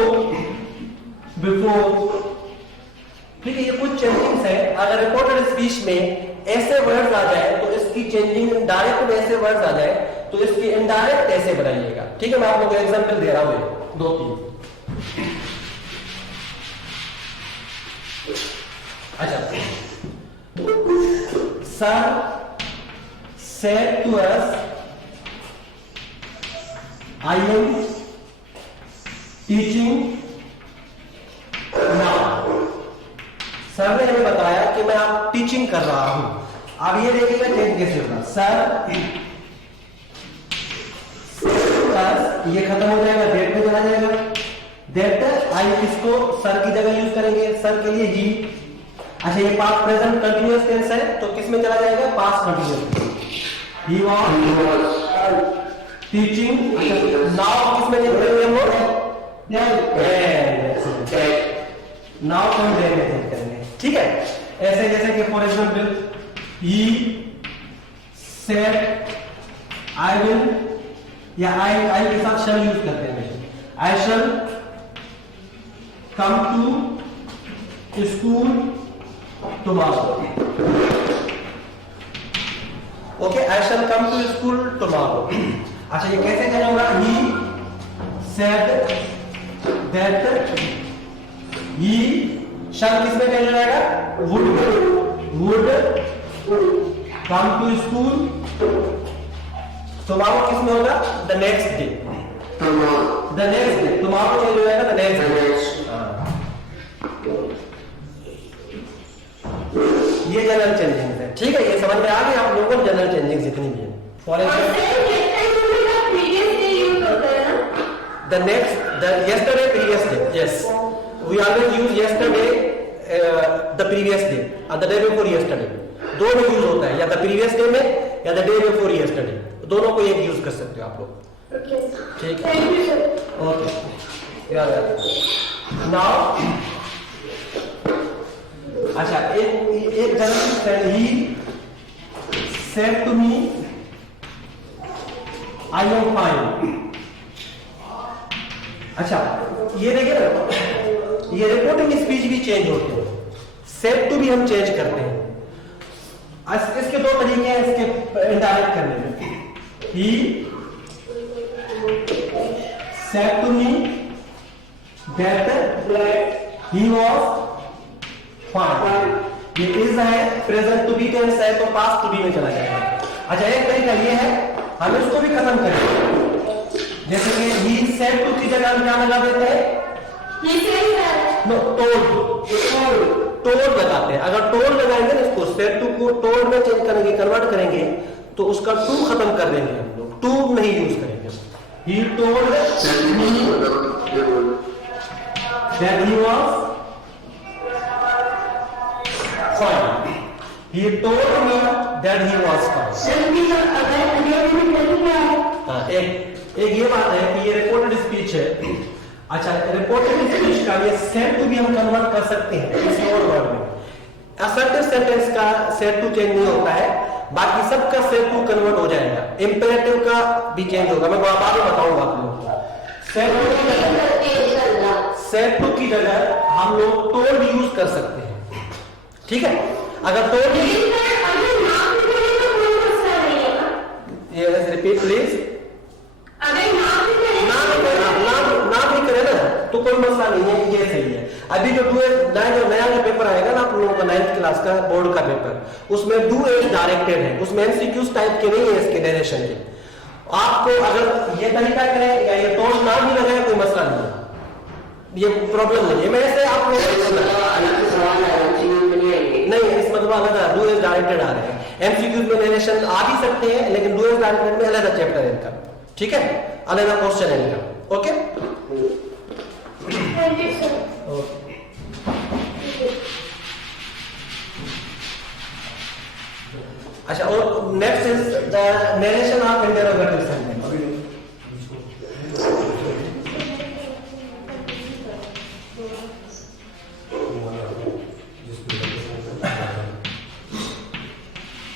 बिफोर, ठीक है। ये कुछ चेंजिंग्स है। अगर रिपोर्टेड स्पीच में ऐसे वर्ड्स आ जाए तो इसकी चेंजिंग, डायरेक्ट में ऐसे वर्ड्स आ जाए तो इसकी इनडायरेक्ट ऐसे बनाइएगा, ठीक है। मैं आप लोगों को एग्जांपल दे रहा हूं 2-3। अच्छा, sir said to us I am teaching now, sir ने हमें बताया कि मैं आप टीचिंग कर रहा हूं। अब ये देखिएगा चेंज कैसे होगा, सर ये खत्म हो जाएगा, डेट में चला जाएगा, डेट आई किसको सर की जगह यूज करेंगे, सर के लिए ही। अच्छा, ये पास्ट प्रेजेंट कंटीन्यूअस टेंस है तो किस में चला जाएगा, past continuous, he was teaching. Now किस में चेंज करेंगे हम लोग, नाउ को देर में चेंज करेंगे, ठीक है। ऐसे जैसे कि for example he said I will, या आई के साथ शैल यूज करते हैं, I shall come to school tomorrow, okay, I shall come to school tomorrow. अच्छा, ये कैसे करना होगा, ही सेड दैट, ही शैल किस में चेंज हो जाएगा, would come to school, tomorrow किस में होगा, the next day, the next day, tomorrow change हो जाएगा द नेक्स्ट डे। ये जनरल चेंजिंग है, ठीक है। ये समझ में आ गई आप लोगों को जनरल चेंजिंग जितनी भी है। For example the next, the yesterday, previous day, yes, we always use yesterday, the previous day और द डे बिफोर yesterday, दोनों यूज होता है, या द प्रीवियस डे में या द डे बिफोर yesterday, दोनों को एक यूज कर सकते हो आप लोग। ठीक है, thank you sir. Okay now अच्छा, एक journalist he said to me I am fine. अच्छा, ये देखिए ना, ये रिपोर्टिंग स्पीच भी चेंज होते हैं, सेड टू भी हम चेंज करते हैं। इसके दो तरीके हैं इसके इनडायरेक्ट करने में। He said to me that he was fine. ये इज है, प्रेजेंट टू बी टेंस है तो पास्ट टू बी में चला जाएगा। अच्छा, एक तरीका ये है, हम इसको भी खत्म करें, जैसे कि ही सेड टू की जगह हम क्या लगा देते हैं, नो टोल्ड लगाते हैं। अगर टोल्ड लगाएंगे ना, इसको सेड टू को टोल्ड में चेंज करेंगे, कन्वर्ट करेंगे, तो उसका टू खत्म कर देंगे हम लोग, टू नहीं यूज करेंगे। He told me that he was fine. He told me that he was fine. हाँ, एक ये बात है कि ये रिपोर्टेड स्पीच है। अच्छा, रिपोर्टेड स्पीच का ये सेड टू भी हम कन्वर्ट कर सकते हैं किसी और वर्ड में। असर्टिव सेंटेंस का सेड टू चेंज नहीं होता है, बाकी सबका सेड टू कन्वर्ट हो जाएगा। इंपेरेटिव का भी चेंज होगा, मैं बाद में बताऊंगा आप लोगों को। सेड टू की जगह हम लोग टोल्ड यूज कर सकते हैं, ठीक है। अगर टोल्ड रिपीट प्लीज, ना भी करे ना तो कोई मसला नहीं है, ये सही है। अभी जो नया जो पेपर आएगा ना आप लोगों का 9th क्लास का बोर्ड का पेपर, उसमें डू एज डायरेक्टेड है, उसमें एमसीक्यूज टाइप के नहीं है इसके डायरेक्शन के। आपको अगर ये तरीका करें या ये टोल्ड ना भी लगाए कोई मसला नहीं है, ये प्रॉब्लम नहीं है। मैं ऐसे आप लोग नहीं, इस मतलब अलग डू एज डायरेक्टेड आ रहे हैं, एमसीक्यूज में नरेशन आ भी सकते हैं, लेकिन डू एज डायरेक्टेड में अलग चैप्टर है इनका, ठीक है, अलग क्वेश्चन है इनका। ओके, अच्छा, और next is the narration of interrogative sentence.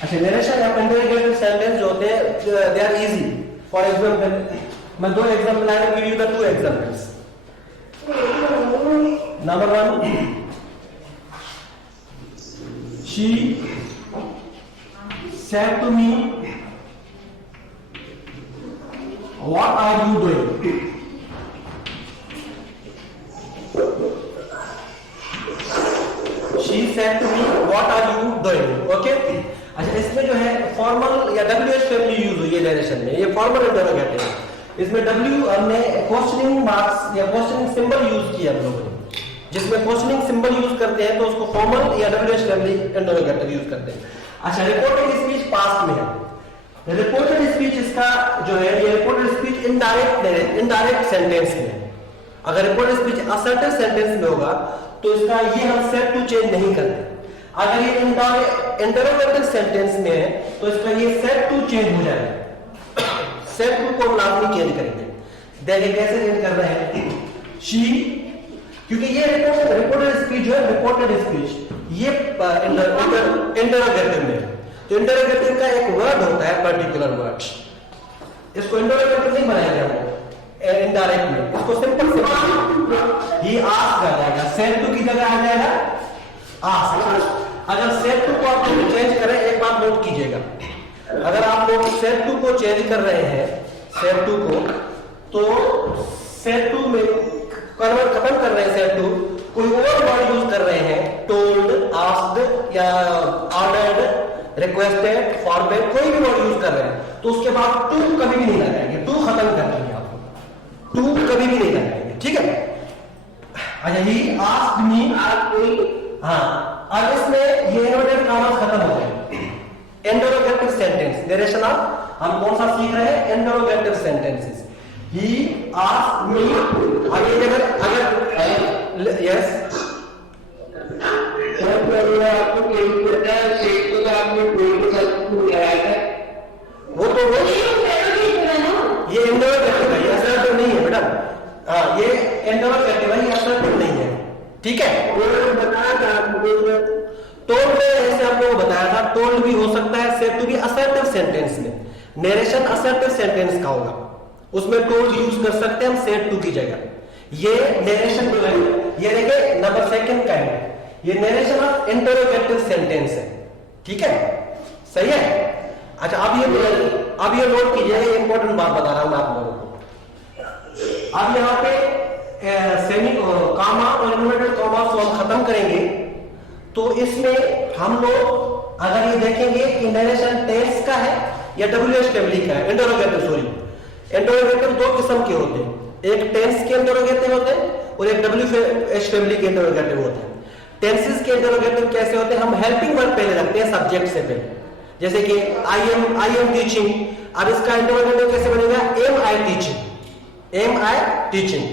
अच्छा, नरेशन ऑफ इंटरोगेटिव सेंटेंस जो होते हैं they are easy. For example, मैं दो example I will give you the two examples. Number 1, she said to me, what are you doing? She said to me, what are you doing? Okay? अच्छा, इसमें जो है formal या WH family use हुई है direction में, ये formal interrogative है। इसमें W हमने क्वेश्चनिंग मार्क्स या क्वेश्चनिंग सिंबल यूज किया हम लोगों ने, जिसमें क्वेश्चनिंग सिंबल यूज करते हैं तो उसको फॉर्मल या WH फैमिली इंटरोगेटिव यूज करते हैं। अच्छा, रिपोर्टेड स्पीच पास्ट में है। रिपोर्टेड स्पीच इसका जो है, ये रिपोर्टेड स्पीच इनडायरेक्ट सेंटेंस में है। अगर रिपोर्टेड स्पीच असर्टिव सेंटेंस में होगा तो इसका ये हम सेड टू चेंज नहीं करते। अगर ये इंटरोगेटिव सेंटेंस में है तो इसका ये सेड टू चेंज हो जाएगा। सेड टू को हम लाजमी चेंज करेंगे। देखिए कैसे चेंज कर रहे हैं। शी, क्योंकि ये रिपोर्टेड स्पीच जो है, रिपोर्टेड स्पीच ये इंटरोगेटिव में, तो इंटरोगेटिव का एक वर्ड होता है पर्टिकुलर वर्ड, इसको इंटरोगेटिव नहीं बनाएंगे हम इनडायरेक्ट में, इसको सिंपल ही आस्क आ जाएगा, सेड टू की जगह आ जाएगा आस्क। अगर सेड टू को आप चेंज करें, एक बात नोट कीजिएगा, अगर आप लोग सेड टू को चेंज कर रहे हैं, सेड टू को, तो सेड टू में कन्वर्ट खत्म कर रहे हैं, सेड टू कोई और वर्ड यूज कर रहे हैं, टोल्ड, आस्क्ड या ऑर्डर्ड, रिक्वेस्टेड, फॉरबेड, कोई भी वर्ड यूज कर रहे हैं तो उसके बाद टू कभी भी नहीं लगाएंगे, टू खत्म कर देंगे आप, टू कभी भी नहीं लगाएंगे, ठीक है। अच्छा, ही आस्क्ड मी, हाँ, अब इसमें ये इन्वर्टेड कॉमास खत्म हो जाएंगे। इंटरोगेटिव सेंटेंस, नरेशन ऑफ, हम कौन सा सीख रहे हैं, interrogative sentences. He asked me, अगर यस आपको सेट को आपने टोल्ड के साथ लगाया था, वो तो वो ये इंटरोगेटिव है, ये असर्टिव नहीं है मैडम। हाँ, ये इंटरोगेटिव है, ये असर्टिव नहीं है, ठीक है। बताया था आपको टोल्ड में जैसे आप लोगों को बताया था, टोल्ड भी हो सकता है said to be assertive sentence में। नरेशन असर्टिव सेंटेंस का होगा, उसमें टोल्ड यूज कर सकते हैं हम सेड टू की जगह। ये नरेशन जो है, ये देखिए नंबर सेकंड का है, ये नरेशन ऑफ इंटरोगेटिव सेंटेंस है, ठीक है, सही है। अच्छा, अब ये नोट कीजिएगा, ये इंपॉर्टेंट बात बता रहा हूं मैं आप लोगों को। अब यहाँ पे सेमी कॉमा और इन्वर्टेड कॉमा को हम खत्म करेंगे, तो इसमें हम लोग अगर ये देखेंगे कि नरेशन टेंस का है या WH फैमिली का है, इंटरोगेटिव दो किस्म के होते हैं, एक टेंस के इंटरोगेटिव होते हैं और एक WH फैमिली के इंटरोगेटिव होते हैं। टेंसेस के इंटरोगेटिव कैसे होते हैं, हम हेल्पिंग वर्ब पहले रखते हैं सब्जेक्ट से पहले, जैसे कि आई एम टीचिंग। अब इसका इंटरोगेटिव कैसे बनेगा, एम आई टीचिंग।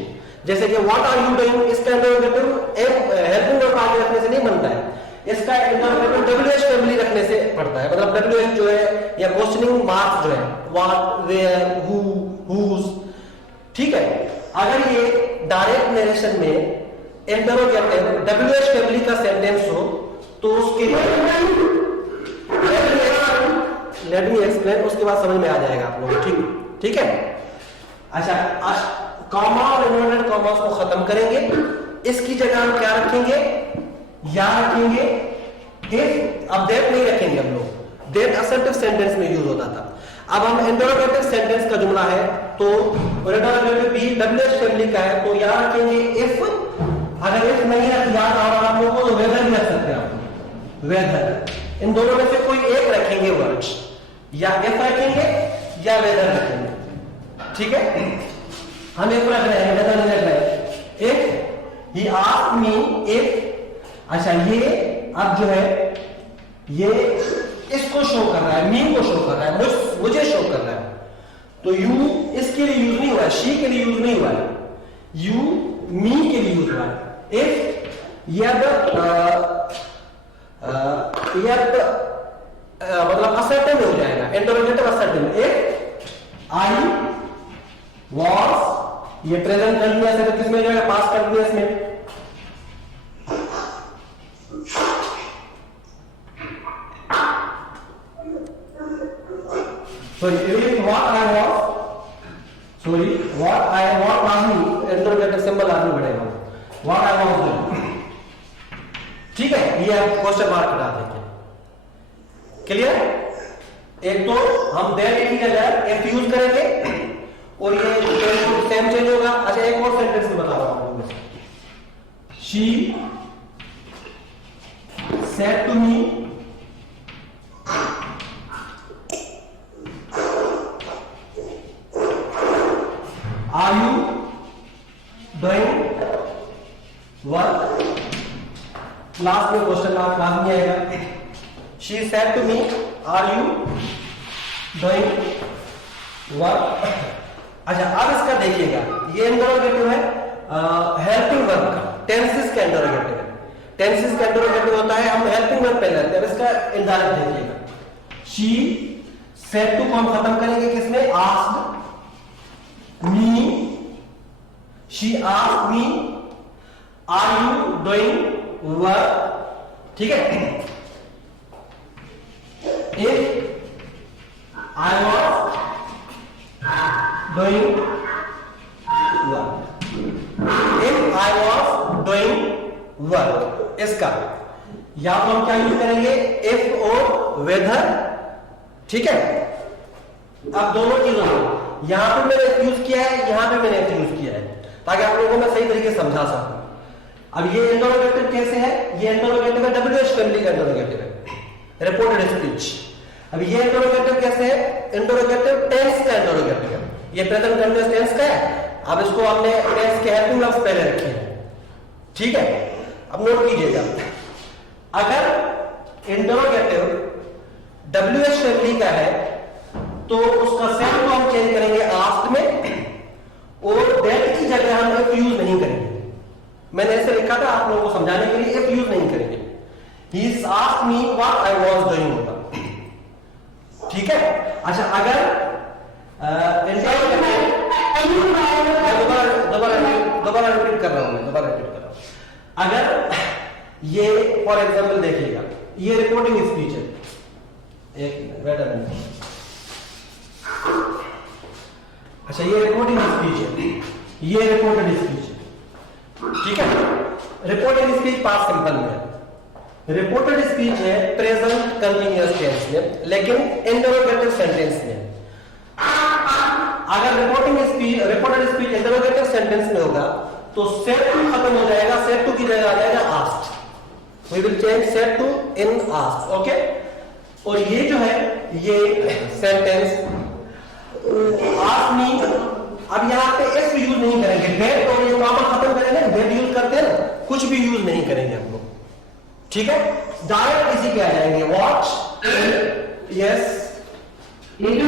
जैसे कि व्हाट आर यू डूइंग, इसका इंटरोगेटिव हेल्पिंग वर्ब आगे रखने से नहीं बनता है, इसका इंटरोगेटिव WH फैमिली रखने से पड़ता है। मतलब WH जो है या क्वेश्चनिंग मार्क्स जो है, व्हाट, वेयर, हु, हुज, ठीक है। अगर ये डायरेक्ट नरेशन में इंटरोगेटिव WH फैमिली का सेंटेंस हो तो उसके लेट मी एक्सप्लेन, उसके बाद समझ में आ जाएगा आप लोगों को, ठीक है। अच्छा, कॉमा और इन्वर्टेड कॉमास को खत्म करेंगे, इसकी जगह हम क्या रखेंगे, या रखेंगे इफ। अब दैट नहीं रखेंगे हम लोग, दैट असर्टिव सेंटेंस में यूज होता था। अब हम इंटरोगेटिव सेंटेंस का जुमला है तो इंटरोगेटिव भी WH फैमिली का है, तो या रखेंगे इफ। अगर इफ नहीं याद आ रहा आप लोगों को तो वेदर भी रख सकते हैं आप, वेदर। इन दोनों में से कोई एक रखेंगे वर्ड्स, या इफ रखेंगे या वेदर रखेंगे, ठीक है। हम एक रख रहे हैं, वेदर नहीं रख रहे। If he asked me if, अच्छा ये अब जो है ये इसको शो कर रहा है, मी को शो कर रहा है, मुझे शो कर रहा है, तो यू इसके लिए यूज नहीं हुआ है, शी के लिए यूज नहीं हुआ है, यू मी के लिए यूज हुआ है। इफ यद मतलब असर्टिव में हो जाएगा, इंटरोगेटिव असर्टिव में। इफ आई वॉज, ये प्रेजेंट कंटिन्यूअस है तो किसमें जाएगा, पास्ट कंटिन्यूअस में। इंटरोगेटिव सिंबल आदमी बढ़ेगा, व्हाट आई वाज डूइंग, ठीक है। ये आप क्वेश्चन मार्क हटा देंगे, क्लियर। एक तो हम दैट की जगह इफ यूज करेंगे और ये सेम चेंज होगा। अच्छा, एक और सेंटेंस में बता रहा हूं, she said to me are you doing work. Last में क्वेश्चन मार्क लाजमी आएगा। She said to me are you doing work. अच्छा, अब इसका देखिएगा, ये इंटरोगेटिव है हेल्पिंग वर्ब का, टेंसेस का इंटरोगेटिव है। टेंसेस का इंटरोगेटिव होता है, हम हेल्पिंग वर्ब पहले लेते हैं। इसका इंडायरेक्ट देखिएगा, शी सेड टू को हम खत्म करेंगे किसमें, asked me, she asked me are you doing work, ठीक है। If I was doing work, if I was doing work, इसका या तो हम क्या यूज करेंगे, इफ और वेदर, ठीक है। अब दोनों चीजों में यहां पे मैंने यूज किया है, यहां पे मैंने यूज किया है, ताकि आप लोगों को मैं सही तरीके से समझा सकूं। अब ये इंटरोगेटिव कैसे है, ये इंटरोगेटिव है WH फैमिली का इंटरोगेटिव है, रिपोर्टेड स्पीच। अब ये इंटरोगेटिव कैसे है, इंटरोगेटिव टेंस का इंटरोगेटिव है, ये प्रेजेंट कंटिन्यूअस टेंस का है। अब इसको हमने टेंस के हेल्पिंग वर्ब्स पहले रखे हैं, ठीक है। अब नोट कीजिएगा, अगर इंटरोगेटिव WH फैमिली का है तो उसका सेंस को हम चेंज करेंगे आस्क्ड में, और दैट की जगह हम इफ यूज नहीं करेंगे। मैंने ऐसे लिखा था आप लोगों को समझाने के लिए, इफ यूज नहीं करेंगे। He asked me what I was doing होगा, ठीक है। अच्छा अगर दोबारा रिपीट कर रहा हूं, अगर ये फॉर एग्जाम्पल देखिएगा, ये रिपोर्टिंग स्पीच है, एक मिनट वेट अ मिनट। अच्छा ये रिपोर्टिंग स्पीच है, ये रिपोर्टेड स्पीच है, ठीक है। रिपोर्टेड स्पीच पास्ट सिंपल में है, रिपोर्टेड स्पीच है प्रेजेंट कंटीन्यूअस टेंस में, लेकिन इंटरोगेटिव सेंटेंस में। अगर रिपोर्टेड स्पीच इंटरोगेटिव सेंटेंस में होगा तो सेड टू खत्म हो जाएगा, सेड टू की जगह आ जाएगा asked. We will change said to in asked, okay. और ये जो है ये सेंटेंस आस्क मी, अब यहाँ पे इफ यूज नहीं करेंगे, डेट और ये कॉमा खत्म करेंगे, डेट यूज करते हैं ना, कुछ भी यूज नहीं करेंगे हम लोग, ठीक है। डायरेक्ट इसी पे आ जाएंगे, वॉच, यस। ये जो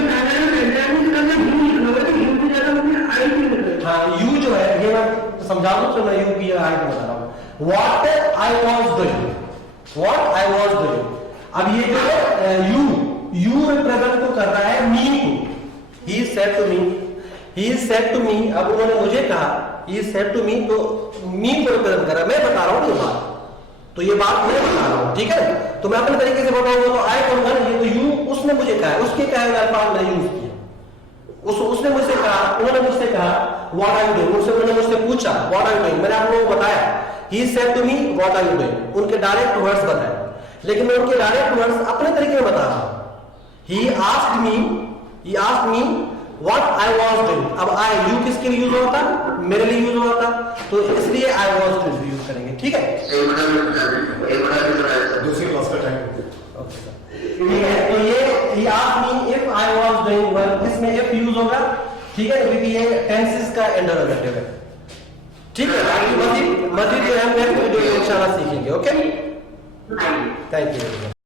हाँ यू जो है ये मैं समझा दूं तो मैं यू की आई को बता रहा हूँ। What I was doing, what I was doing. अब ये जो है यू रिप्रेजेंट को कर रहा है मी को, he said to me, he said to me. अब उन्होंने मुझे कहा ही सेड टू मी, तो मी को रिप्रेजेंट कर रहा है, मैं बता रहा हूँ ये बात, तो ये बात मैं बता रहा हूँ, ठीक है। तो मैं अपने तरीके से बताऊंगा तो आई कहूंगा ये तो यू उसने मुझे कहा, उसके कहा अल्फाज मैंने यूज किया, उसने मुझसे कहा, उन्होंने मुझसे कहा व्हाट आर यू डूइंग, उन्होंने मुझसे पूछा व्हाट आर यू डूइंग, मैंने आप लोगों को बताया he said to me what are you doing, उनके डायरेक्ट वर्ड्स बताए, लेकिन मैं उनके डायरेक्ट वर्ड्स अपने तरीके में बता रहा हूं। He asked me what I was doing. अब आई यू किसके लिए यूज होता, मेरे लिए यूज होता, तो इसलिए आई वाज टू यूज करेंगे, ठीक है। दूसरी क्लास का टाइम, ठीक है, तो ये he asked me if I was doing work, इसमें इफ यूज होगा, ठीक है, क्योंकि ये टेंसेस का इंटरोगेटिव है, ठीक है। बाकी मजीद जो है नेक्स्ट वीडियो में इंशाल्लाह सीखेंगे, ओके। Thank you.